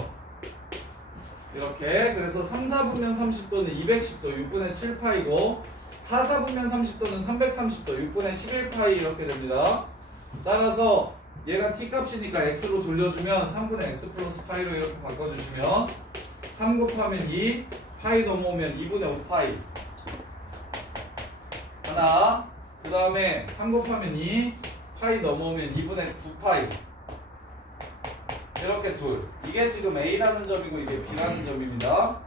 이렇게 그래서 3, 4분면 30도는 210도 6분의 7파이고 4, 4분면 30도는 330도 6분의 11파이 이렇게 됩니다. 따라서 얘가 t값이니까 x로 돌려주면 3분의 x 플러스 파이로 이렇게 바꿔주시면 3 곱하면 2 파이 넘어오면 2분의 5파이 하나 그 다음에 다음에 3 곱하면 2 파이 넘어오면 2분의 9파이 이렇게 둘. 이게 지금 A라는 점이고 이게 B라는 점입니다.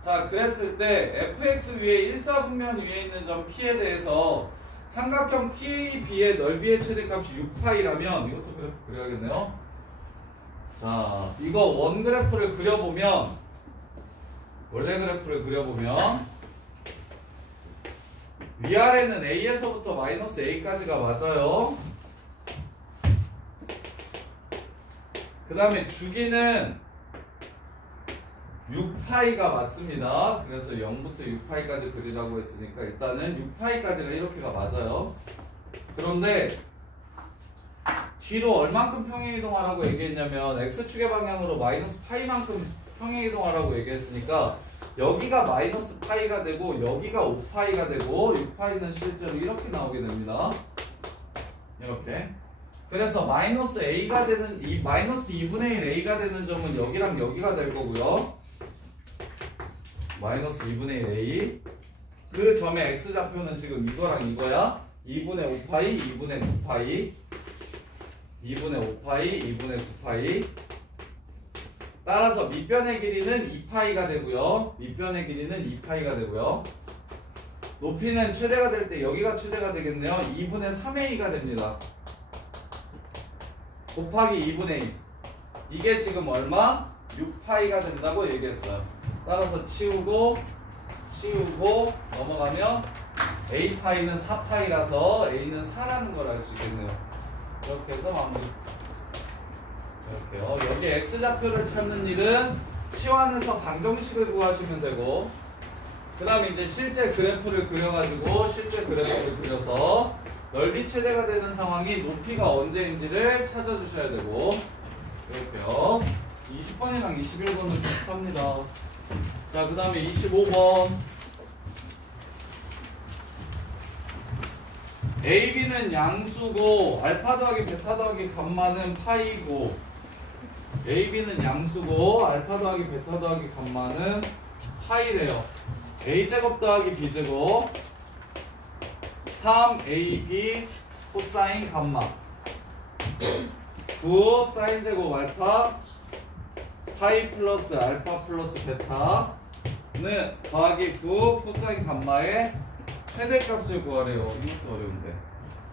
자, 그랬을 때 fx 위에 1사분면 위에 있는 점 P에 대해서 삼각형 PAB의 넓이의 최대값이 6파이라면 이것도 그래프 그려야겠네요. 자, 이거 원 그래프를 그려보면 원래 그래프를 그려보면 위아래는 A에서부터 마이너스 A까지가 맞아요. 그 다음에 주기는 6파이가 맞습니다. 그래서 0부터 6파이까지 그리라고 했으니까 일단은 6파이까지가 이렇게가 맞아요. 그런데 뒤로 얼만큼 평행이동하라고 얘기했냐면 X축의 방향으로 마이너스 파이만큼 평행이동하라고 얘기했으니까 여기가 마이너스 파이가 되고 여기가 5파이가 되고 6파이는 실제로 이렇게 나오게 됩니다. 이렇게. 그래서 마이너스 A가 되는 이 마이너스 2분의 1 A가 되는 점은 여기랑 여기가 될 거고요. 마이너스 2분의 1 A. 그 점의 X좌표는 지금 이거랑 이거야. 2분의 5파이, 2분의 9파이, 2분의 5파이, 2분의 9파이. 따라서 밑변의 길이는 2파이가 되고요. 밑변의 길이는 2파이가 되고요. 높이는 최대가 될 때 여기가 최대가 되겠네요. 2분의 3A가 됩니다. 곱하기 2분의 2. 이게 지금 얼마? 6파이가 된다고 얘기했어요. 따라서 치우고 넘어가면 A파이는 4파이라서 A는 4라는 걸 알 수 있겠네요. 이렇게 해서 마무리. 이렇게요. 여기 X좌표를 찾는 일은 치환해서 방정식을 구하시면 되고, 그 다음에 이제 실제 그래프를 그려가지고 실제 그래프를 그려서 넓이 최대가 되는 상황이 높이가 언제인지를 찾아주셔야 되고, 이렇게요. 20번이랑 21번은 비슷합니다. 자, 그 다음에 25번. AB는 양수고 알파 더하기 베타 더하기 감마는 파이고, AB는 양수고 알파 더하기 베타 더하기 감마는 파이래요. A제곱 더하기 B제곱 3AB 코사인 감마 9 사인제곱 알파 파이 플러스 알파 플러스 베타는 더하기 9 코사인 감마의 최대값을 구하래요. 이것도 어려운데.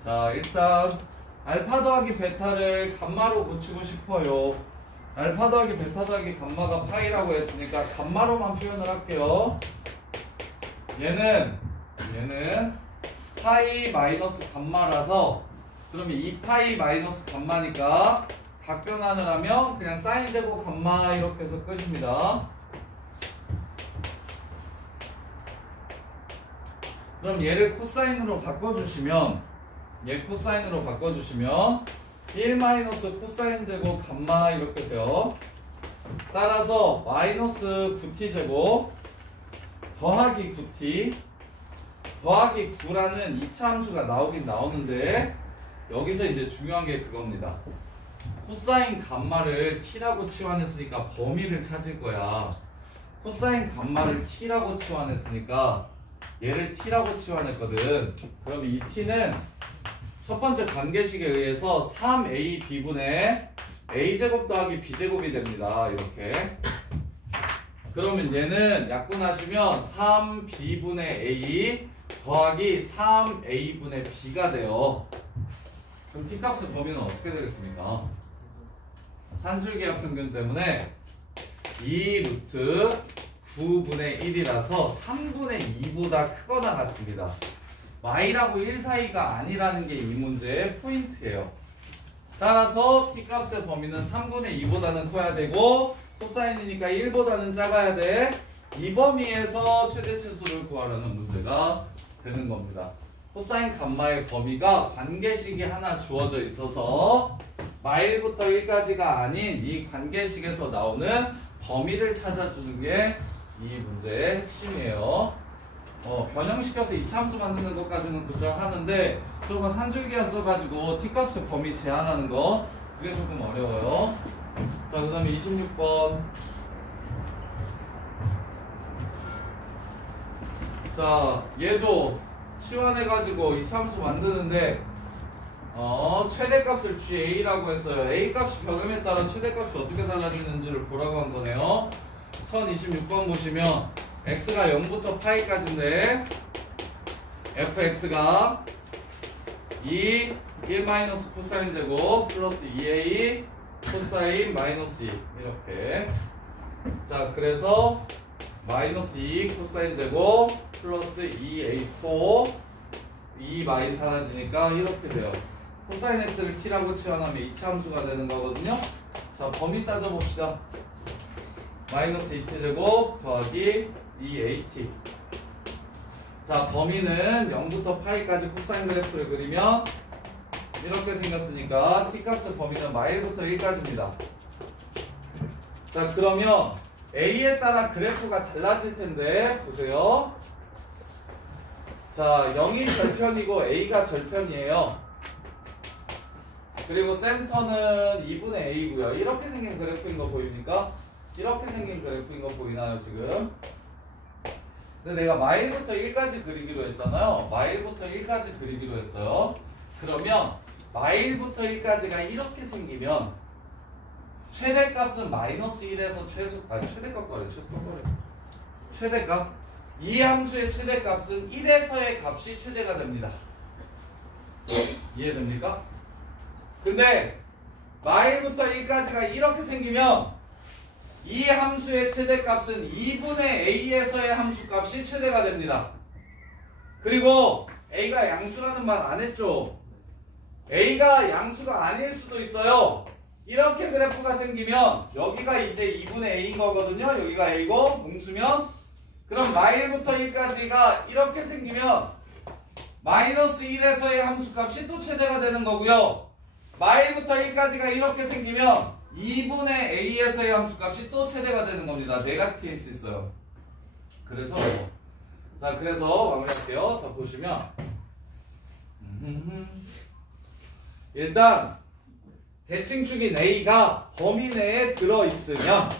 자, 일단 알파 더하기 베타를 감마로 고치고 싶어요. 알파 더하기 베타 더하기 감마가 파이라고 했으니까 감마로만 표현을 할게요. 얘는 파이 마이너스 감마라서, 그러면 2파이 마이너스 감마니까 각변환을 하면 그냥 사인 제곱 감마 이렇게 해서 끝입니다. 그럼 얘를 코사인으로 바꿔주시면, 얘 코사인으로 바꿔주시면 1 마이너스 코사인 제곱 감마 이렇게 돼요. 따라서 마이너스 9t 제곱 더하기 9t 더하기 9라는 2차 함수가 나오긴 나오는데, 여기서 이제 중요한 게 그겁니다. 코사인 감마를 t라고 치환했으니까 범위를 찾을 거야. 코사인 감마를 t라고 치환했으니까 얘를 t라고 치환했거든. 그럼 이 t는 첫 번째 관계식에 의해서 3ab분의 a제곱 더하기 b제곱이 됩니다. 이렇게. 그러면 얘는 약분하시면 3b분의 a 더하기 3a분의 b가 돼요. 그럼 t값의 범위는 어떻게 되겠습니까? 산술기하 평균 때문에 2루트 9분의 1이라서 3분의 2보다 크거나 같습니다. y라고 1 사이가 아니라는 게 이 문제의 포인트예요. 따라서 t값의 범위는 3분의 2보다는 커야 되고, 코사인이니까 1보다는 작아야 돼. 이 범위에서 최대치수를 구하라는 문제가 되는 겁니다. 코사인 감마의 범위가 관계식이 하나 주어져 있어서 마일부터 1까지가 아닌 이 관계식에서 나오는 범위를 찾아주는 게 이 문제의 핵심이에요. 변형시켜서 이차함수 만드는 것까지는 구정하는데, 조금 산술기하 써가지고 t값의 범위 제한하는 거, 그게 조금 어려워요. 자, 그 다음에 26번. 자, 얘도 치환해가지고 이차함수 만드는데 최대값을 GA라고 했어요. A값이 변함에 따라 최대값이 어떻게 달라지는지를 보라고 한 거네요. 1026번 보시면 x가 0부터 파이까지인데 fx가 1 코사인 제곱 플러스 2a 코사인 마이너스 2 이렇게. 자, 그래서 마이너스 2 코사인 제곱 플러스 2a4 2 마이 사라지니까 이렇게 돼요. 코사인 x를 t라고 치환하면 이차함수가 되는 거거든요. 자, 범위 따져봅시다. 마이너스 2t 제곱 더하기 2at. 자, 범위는 0부터 파이까지 코사인 그래프를 그리면 이렇게 생겼으니까 t값의 범위는 마일부터 1까지입니다. 자, 그러면 a에 따라 그래프가 달라질 텐데 보세요. 자, 0이 절편이고 a가 절편이에요. 그리고 센터는 2분의 a고요. 이렇게 생긴 그래프인 거 보입니까? 이렇게 생긴 그래프인 거 보이나요 지금? 근데 내가 마일부터 1까지 그리기로 했잖아요. 마일부터 1까지 그리기로 했어요. 그러면 마일부터 1까지가 이렇게 생기면 최대값은 마이너스 1에서 최대값 거래. 최대값. 이 함수의 최대값은 1에서의 값이 최대가 됩니다. 이해됩니까? 근데 마일부터 1까지가 이렇게 생기면 이 함수의 최대값은 2분의 a에서의 함수값이 최대가 됩니다. 그리고 a가 양수라는 말 안 했죠? a가 양수가 아닐 수도 있어요. 이렇게 그래프가 생기면 여기가 이제 2분의 a인 거거든요. 여기가 a고 공수면 그럼 마일부터 1까지가 이렇게 생기면 마이너스 1에서의 함수값이 또 최대가 되는 거고요. 마일부터 1까지가 이렇게 생기면 2분의 a에서의 함수값이 또 최대가 되는 겁니다. 네 가지 케이스 있어요. 그래서 마무리할게요. 자, 보시면 일단 대칭축인 a가 범위 내에 들어있으면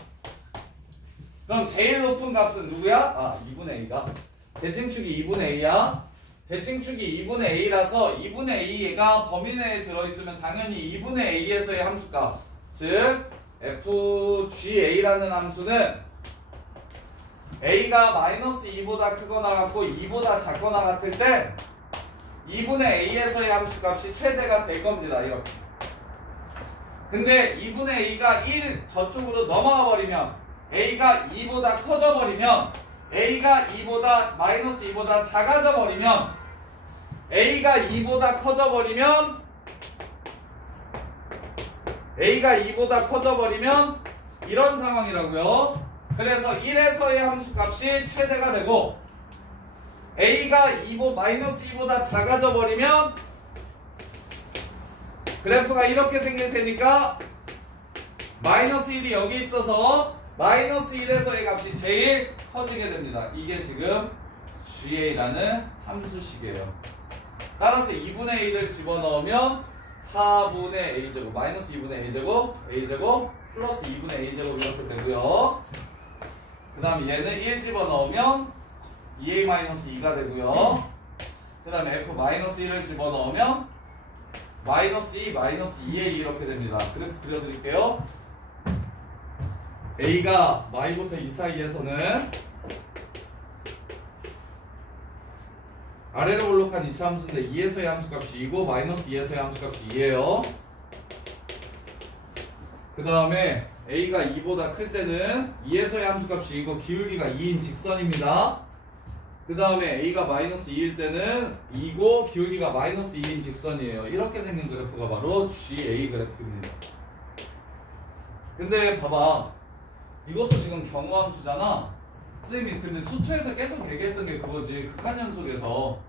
그럼 제일 높은 값은 누구야? 2분의 a가 대칭축이 2분의 a야. 대칭축이 2분의 a라서 2분의 a가 범위 내에 들어있으면 당연히 2분의 a에서의 함수값 즉 fga라는 함수는 a가 마이너스 2보다 크거나 같고 2보다 작거나 같을 때 2분의 a에서의 함수값이 최대가 될 겁니다. 이렇게. 근데 2분의 a가 1 저쪽으로 넘어가 버리면 a가 2보다 커져 버리면 a가 2보다 마이너스 2보다 작아져 버리면 a가 2보다 커져 버리면 이런 상황이라고요. 그래서 1에서의 함수값이 최대가 되고 a가 마이너스 2보다 작아져 버리면 그래프가 이렇게 생길 테니까 마이너스 1이 여기 있어서 마이너스 1에서의 값이 제일 커지게 됩니다. 이게 지금 GA라는 함수식이에요. 따라서 2분의 1을 집어넣으면 4분의 a제곱 마이너스 2분의 a제곱 플러스 2분의 a제곱 이렇게 되고요. 그 다음에 얘는 1 집어넣으면 2a-2가 되고요. 그 다음에 f-1을 집어넣으면 마이너스 2, 마이너스 2a 이렇게 됩니다. 그래프 그려드릴게요. a가 y부터 2 사이에서는 아래로 올록한 이차함수인데 2에서의 함수값이 2고 마이너스 2에서의 함수값이 2예요. 그 다음에 a가 2보다 클 때는 2에서의 함수값이 2고 기울기가 2인 직선입니다. 그 다음에 a가 마이너스 2일 때는 2고 기울기가 마이너스 2인 직선이에요. 이렇게 생긴 그래프가 바로 GA 그래프입니다. 근데 봐봐, 이것도 지금 경우함수잖아. 선생님이 근데 수투에서 계속 얘기했던 게 그거지. 극한연속에서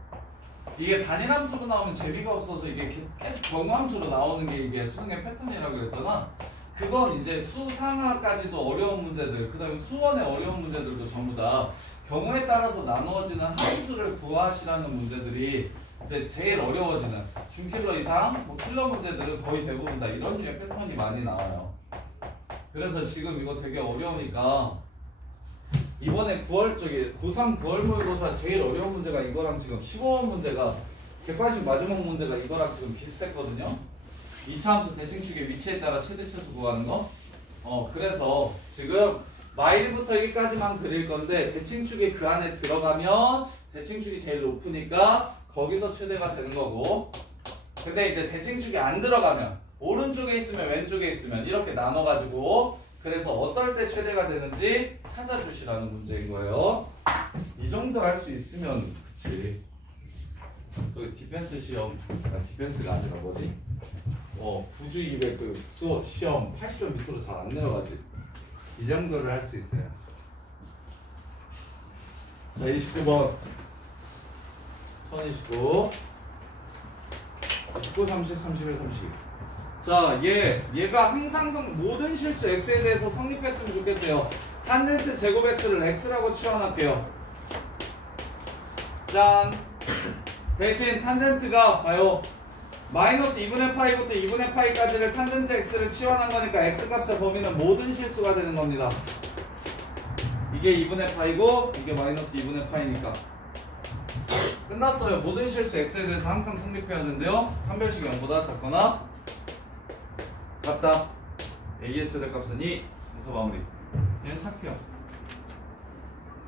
이게 단일함수로 나오면 재미가 없어서 이게 계속 경우함수로 나오는 게 이게 수능의 패턴이라고 그랬잖아. 그건 이제 수상하까지도 어려운 문제들, 그 다음에 수원의 어려운 문제들도 전부 다 경우에 따라서 나누어지는 함수를 구하시라는 문제들이 이제 제일 어려워지는 준킬러 이상, 뭐 킬러 문제들은 거의 대부분 다 이런 류의 패턴이 많이 나와요. 그래서 지금 이거 되게 어려우니까 이번에 9월 쪽에 고3 9월 모의고사 제일 어려운 문제가 이거랑 지금 15번 문제가 180 마지막 문제가 이거랑 지금 비슷했거든요. 이차함수 대칭축의 위치에 따라 최대차수 구하는 거. 그래서 지금 마일부터 1까지만 그릴 건데 대칭축이 그 안에 들어가면 대칭축이 제일 높으니까 거기서 최대가 되는 거고, 근데 이제 대칭축이 안 들어가면 오른쪽에 있으면 왼쪽에 있으면 이렇게 나눠가지고 그래서 어떨 때 최대가 되는지 찾아주시라는 문제인 거예요. 이 정도 할 수 있으면 그치. 저기 디펜스 시험, 디펜스가 아니라 뭐지? 부주 200 그 수업 시험 80점 밑으로 잘 안 내려가지. 이 정도를 할 수 있어요. 자, 29번 1029 29, 30, 31, 32. 자, 얘가 항상 모든 실수 x에 대해서 성립했으면 좋겠대요. 탄젠트 제곱 x를 x라고 치환할게요. 짠. 대신 탄젠트가 봐요. 마이너스 2분의 파이부터 2분의 파이까지를 탄젠트 x를 치환한 거니까 x값의 범위는 모든 실수가 되는 겁니다. 이게 2분의 파이고 이게 마이너스 2분의 파이니까 끝났어요. 모든 실수 x에 대해서 항상 성립해야 되는데요. 판별식 0보다 작거나 같다. a의 최대값은 2. 그래서 마무리. 얘는 착해요.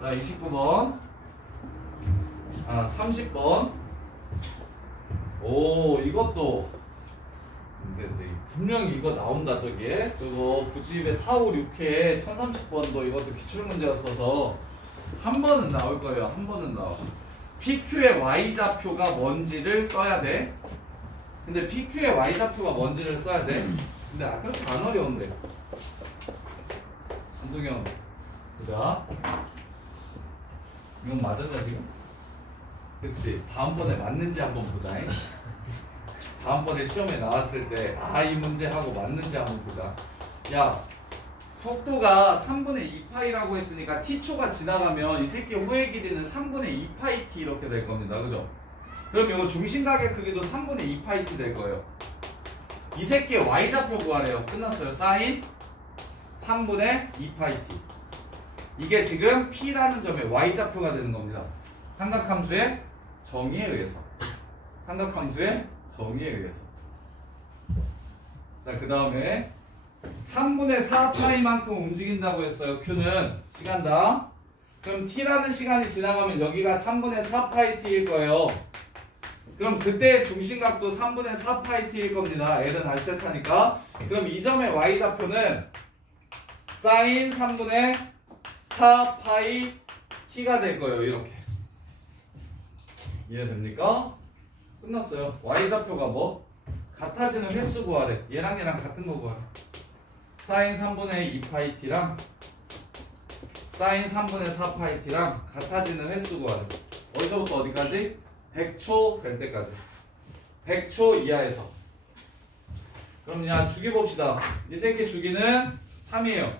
자, 29번 30번. 오, 이것도 근데 분명히 이거 나온다. 저기에 저거 부주입에 4, 5, 6회 1030번도 이것도 기출문제였어서 한 번은 나올 거예요. 한 번은 나와. PQ의 Y좌표가 뭔지를 써야 돼. 근데 PQ의 Y좌표가 뭔지를 써야 돼. 근데 그렇게 안 어려운데. 한동현 보자. 이건 맞았나 지금? 그치. 다음번에 맞는지 한번 보자. 다음번에 시험에 나왔을 때 이 문제 하고 맞는지 한번 보자. 야, 속도가 3분의 2파이라고 했으니까 t초가 지나가면 이 새끼 호의 길이는 3분의 2파이 t 이렇게 될 겁니다. 그죠? 그럼 이거 중심각의 크기도 3분의 2파이 t 될 거예요. 이 새끼의 y좌표 구하래요. 끝났어요. 사인 3분의 2파이 t. 이게 지금 p라는 점의 y좌표가 되는 겁니다. 삼각함수의 정의에 의해서. 삼각함수의 정의에 의해서. 자, 그 다음에 3분의 4파이만큼 움직인다고 했어요. Q는 시간당. 그럼 T라는 시간이 지나가면 여기가 3분의 4파이 T일 거예요. 그럼 그때의 중심각도 3분의 4파이 T일 겁니다. L은 R세타니까. 그럼 이 점의 Y좌표는 사인 3분의 4파이 T가 될 거예요. 이렇게. 이해됩니까? 끝났어요. Y좌표가 뭐? 같아지는 횟수 구하래. 얘랑 같은 거 구하래. 사인 3분의 2파이 T랑 사인 3분의 4파이 T랑 같아지는 횟수 구하래. 어디서부터 어디까지? 100초 될 때까지. 100초 이하에서. 그럼 그냥 주기 봅시다. 이 새끼 주기는 3이에요.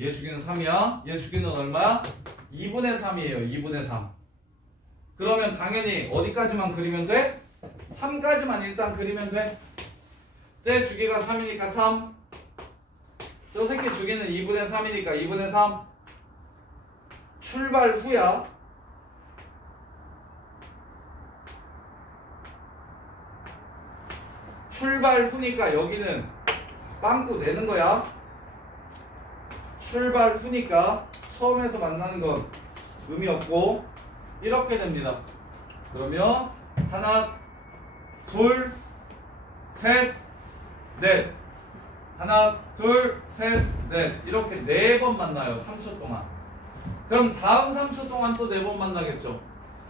얘 주기는 3이야. 얘 주기는 얼마야? 2분의 3이에요. 2분의 3. 그러면 당연히 어디까지만 그리면 돼? 3까지만 일단 그리면 돼. 쟤 주기가 3이니까 3. 저 새끼 주기는 2분의 3이니까 2분의 3. 출발 후야. 출발 후니까 여기는 빵꾸 내는 거야. 출발 후니까 처음에서 만나는 건 의미 없고 이렇게 됩니다. 그러면 하나, 둘, 셋, 넷. 하나, 둘, 셋, 넷. 이렇게 4번 만나요. 3초 동안. 그럼 다음 3초 동안 또 4번 만나겠죠.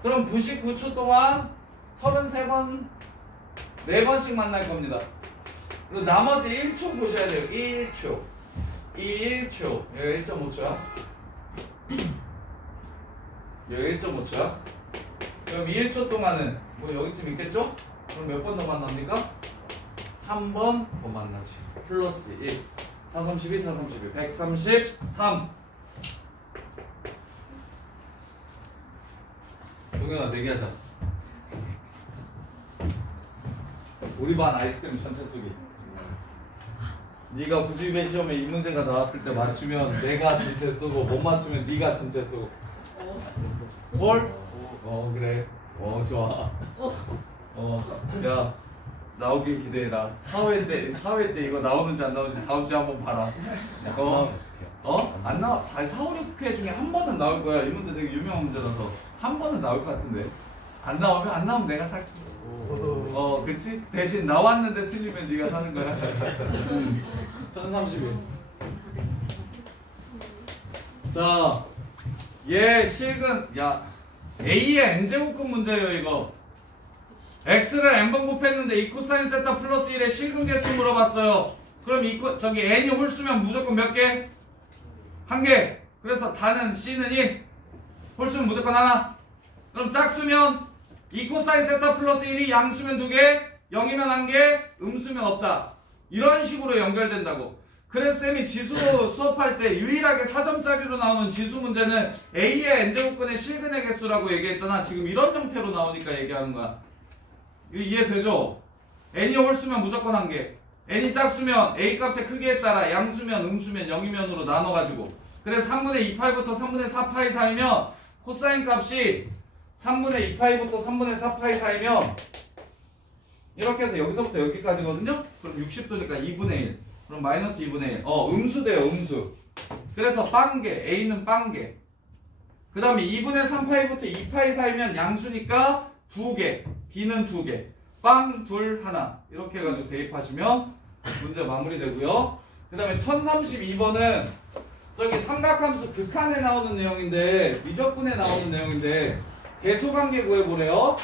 그럼 99초 동안 33번 4번씩 만날 겁니다. 그리고 나머지 1초 보셔야 돼요. 1초. 이 1초. 여기 1.5초야. 여기 1.5초야. 그럼 이 1초 동안은 뭐 여기쯤 있겠죠? 그럼 몇 번 더 만납니까? 한 번 더 만나지. 플러스 1. 4, 32, 4, 32. 133. 동현아 내기하자. 우리 반 아이스크림 전체 쏘기. 네가 90회 시험에 이 문제가 나왔을 때 맞추면 내가 전체 쓰고 못 맞추면 네가 전체 쓰고. 뭘? 그래. 좋아. 야 나오길 기대해라. 4회 때 이거 나오는지 안 나오는지 다음 주에 한번 봐라. 안 나와. 4, 5, 6회 중에 한 번은 나올 거야. 이 문제 되게 유명한 문제라서 한 번은 나올 것 같은데. 안 나오면 내가 살게. 그치? 대신 나왔는데 틀리면 네가 사는 거야. 1031. 자, 얘 실근 A의 n제곱근 문제예요 이거. x를 n번 곱했는데 이 코사인 세타 플러스 1의 실근 개수 물어봤어요. 그럼 저기 n이 홀수면 무조건 몇 개? 한 개. 그래서 다는 c는 1. 홀수면 무조건 하나. 그럼 짝수면 이 코사인 세타 플러스 1이 양수면 2개, 0이면 1개, 음수면 없다. 이런 식으로 연결된다고. 그래서 쌤이 지수 수업할 때 유일하게 4점짜리로 나오는 지수 문제는 A의 n제곱근의 실근의 개수라고 얘기했잖아. 지금 이런 형태로 나오니까 얘기하는 거야. 이거 이해되죠? n이 홀수면 무조건 1개. n이 짝수면 A 값의 크기에 따라 양수면, 음수면, 0이면으로 나눠가지고. 그래서 3분의 2파이부터 3분의 4파이 사이면 코사인 값이 3분의 2파이부터 3분의 4파이 사이면 이렇게 해서 여기서부터 여기까지거든요? 그럼 60도니까 2분의 1. 그럼 마이너스 2분의 1. 음수 돼요, 음수. 그래서 빵개, A는 빵개. 그 다음에 2분의 3파이부터 2파이 사이면 양수니까 2개. B는 2개. 빵, 둘, 하나. 이렇게 해가지고 대입하시면 문제 마무리되고요. 그 다음에 1032번은 저기 삼각함수 극한에 나오는 내용인데, 미적분에 나오는 내용인데, 대소관계 구해보래요.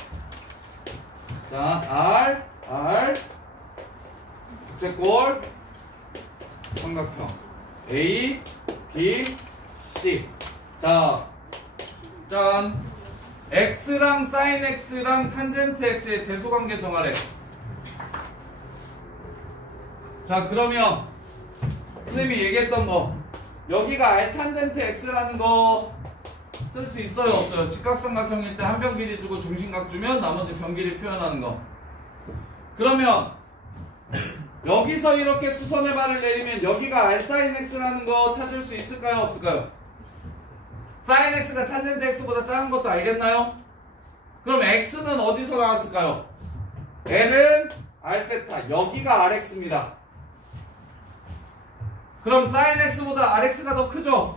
자, R, 국제골, 삼각형. A, B, C. 자, 짠. X랑 sin X랑 탄젠트 X의 대소관계 정하래. 자, 그러면 선생님이 얘기했던 거, 여기가 R 탄젠트 X라는 거 쓸 수 있어요, 없어요? 직각삼각형일 때 한 변 길이 주고 중심각 주면 나머지 변 길이 표현하는 거. 그러면 여기서 이렇게 수선의 발을 내리면 여기가 R sin X라는 거 찾을 수 있을까요, 없을까요? sin X가 탄젠트 X보다 작은 것도 알겠나요? 그럼 X는 어디서 나왔을까요? N은 R세타, 여기가 RX입니다. 그럼 sin X보다 RX가 더 크죠?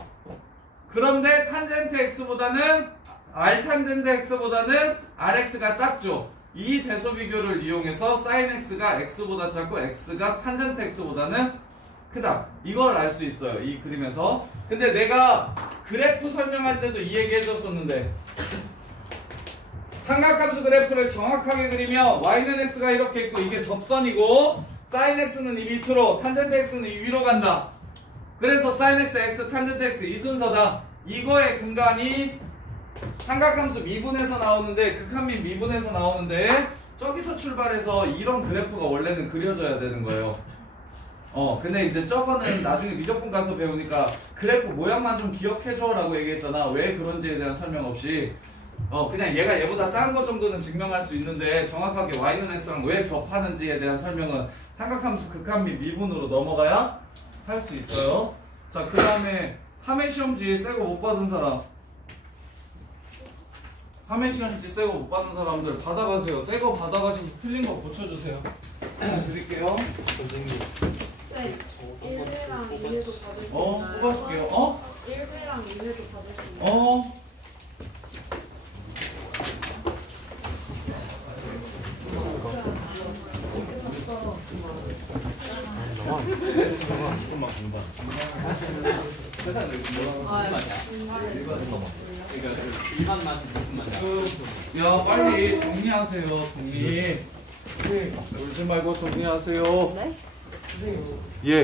그런데 탄젠트 X보다는 R 탄젠트 X보다는 RX가 작죠? 이 대소 비교를 이용해서 sin X가 X보다 작고 X가 탄젠트 X보다는 크다. 이걸 알 수 있어요, 이 그림에서. 근데 내가 그래프 설명할 때도 이 얘기 해줬었는데, 삼각함수 그래프를 정확하게 그리면 y는 x가 이렇게 있고 이게 접선이고 sin x는 이 밑으로, 탄젠트 x는 이 위로 간다. 그래서 sin x, x, 탄젠트 x 이 순서다. 이거의 근간이 삼각함수 미분에서 나오는데, 극한미 미분에서 나오는데, 저기서 출발해서 이런 그래프가 원래는 그려져야 되는 거예요. 근데 이제 저거는 나중에 미적분 가서 배우니까 그래프 모양만 좀 기억해줘 라고 얘기했잖아. 왜 그런지에 대한 설명 없이. 그냥 얘가 얘보다 작은 것 정도는 증명할 수 있는데, 정확하게 y는 x랑 왜 접하는지에 대한 설명은 삼각함수 극한미 미분으로 넘어가야 할 수 있어요. 자, 그 다음에 3회 시험지 새거 못 받은 사람, 3회 시험지 새거 못 받은 사람들 받아가세요. 새거 받아가셔서 틀린 거 고쳐주세요. 드릴게요. 선생님. 쌤, 1회랑 2회도 받을 수 있나요? 뽑아줄게요. 1회랑 2회도 받을 수 있나요? 조금만 공부. 야, 빨리 정리하세요. 정리. 울지 말고 정리하세요. 네? 예.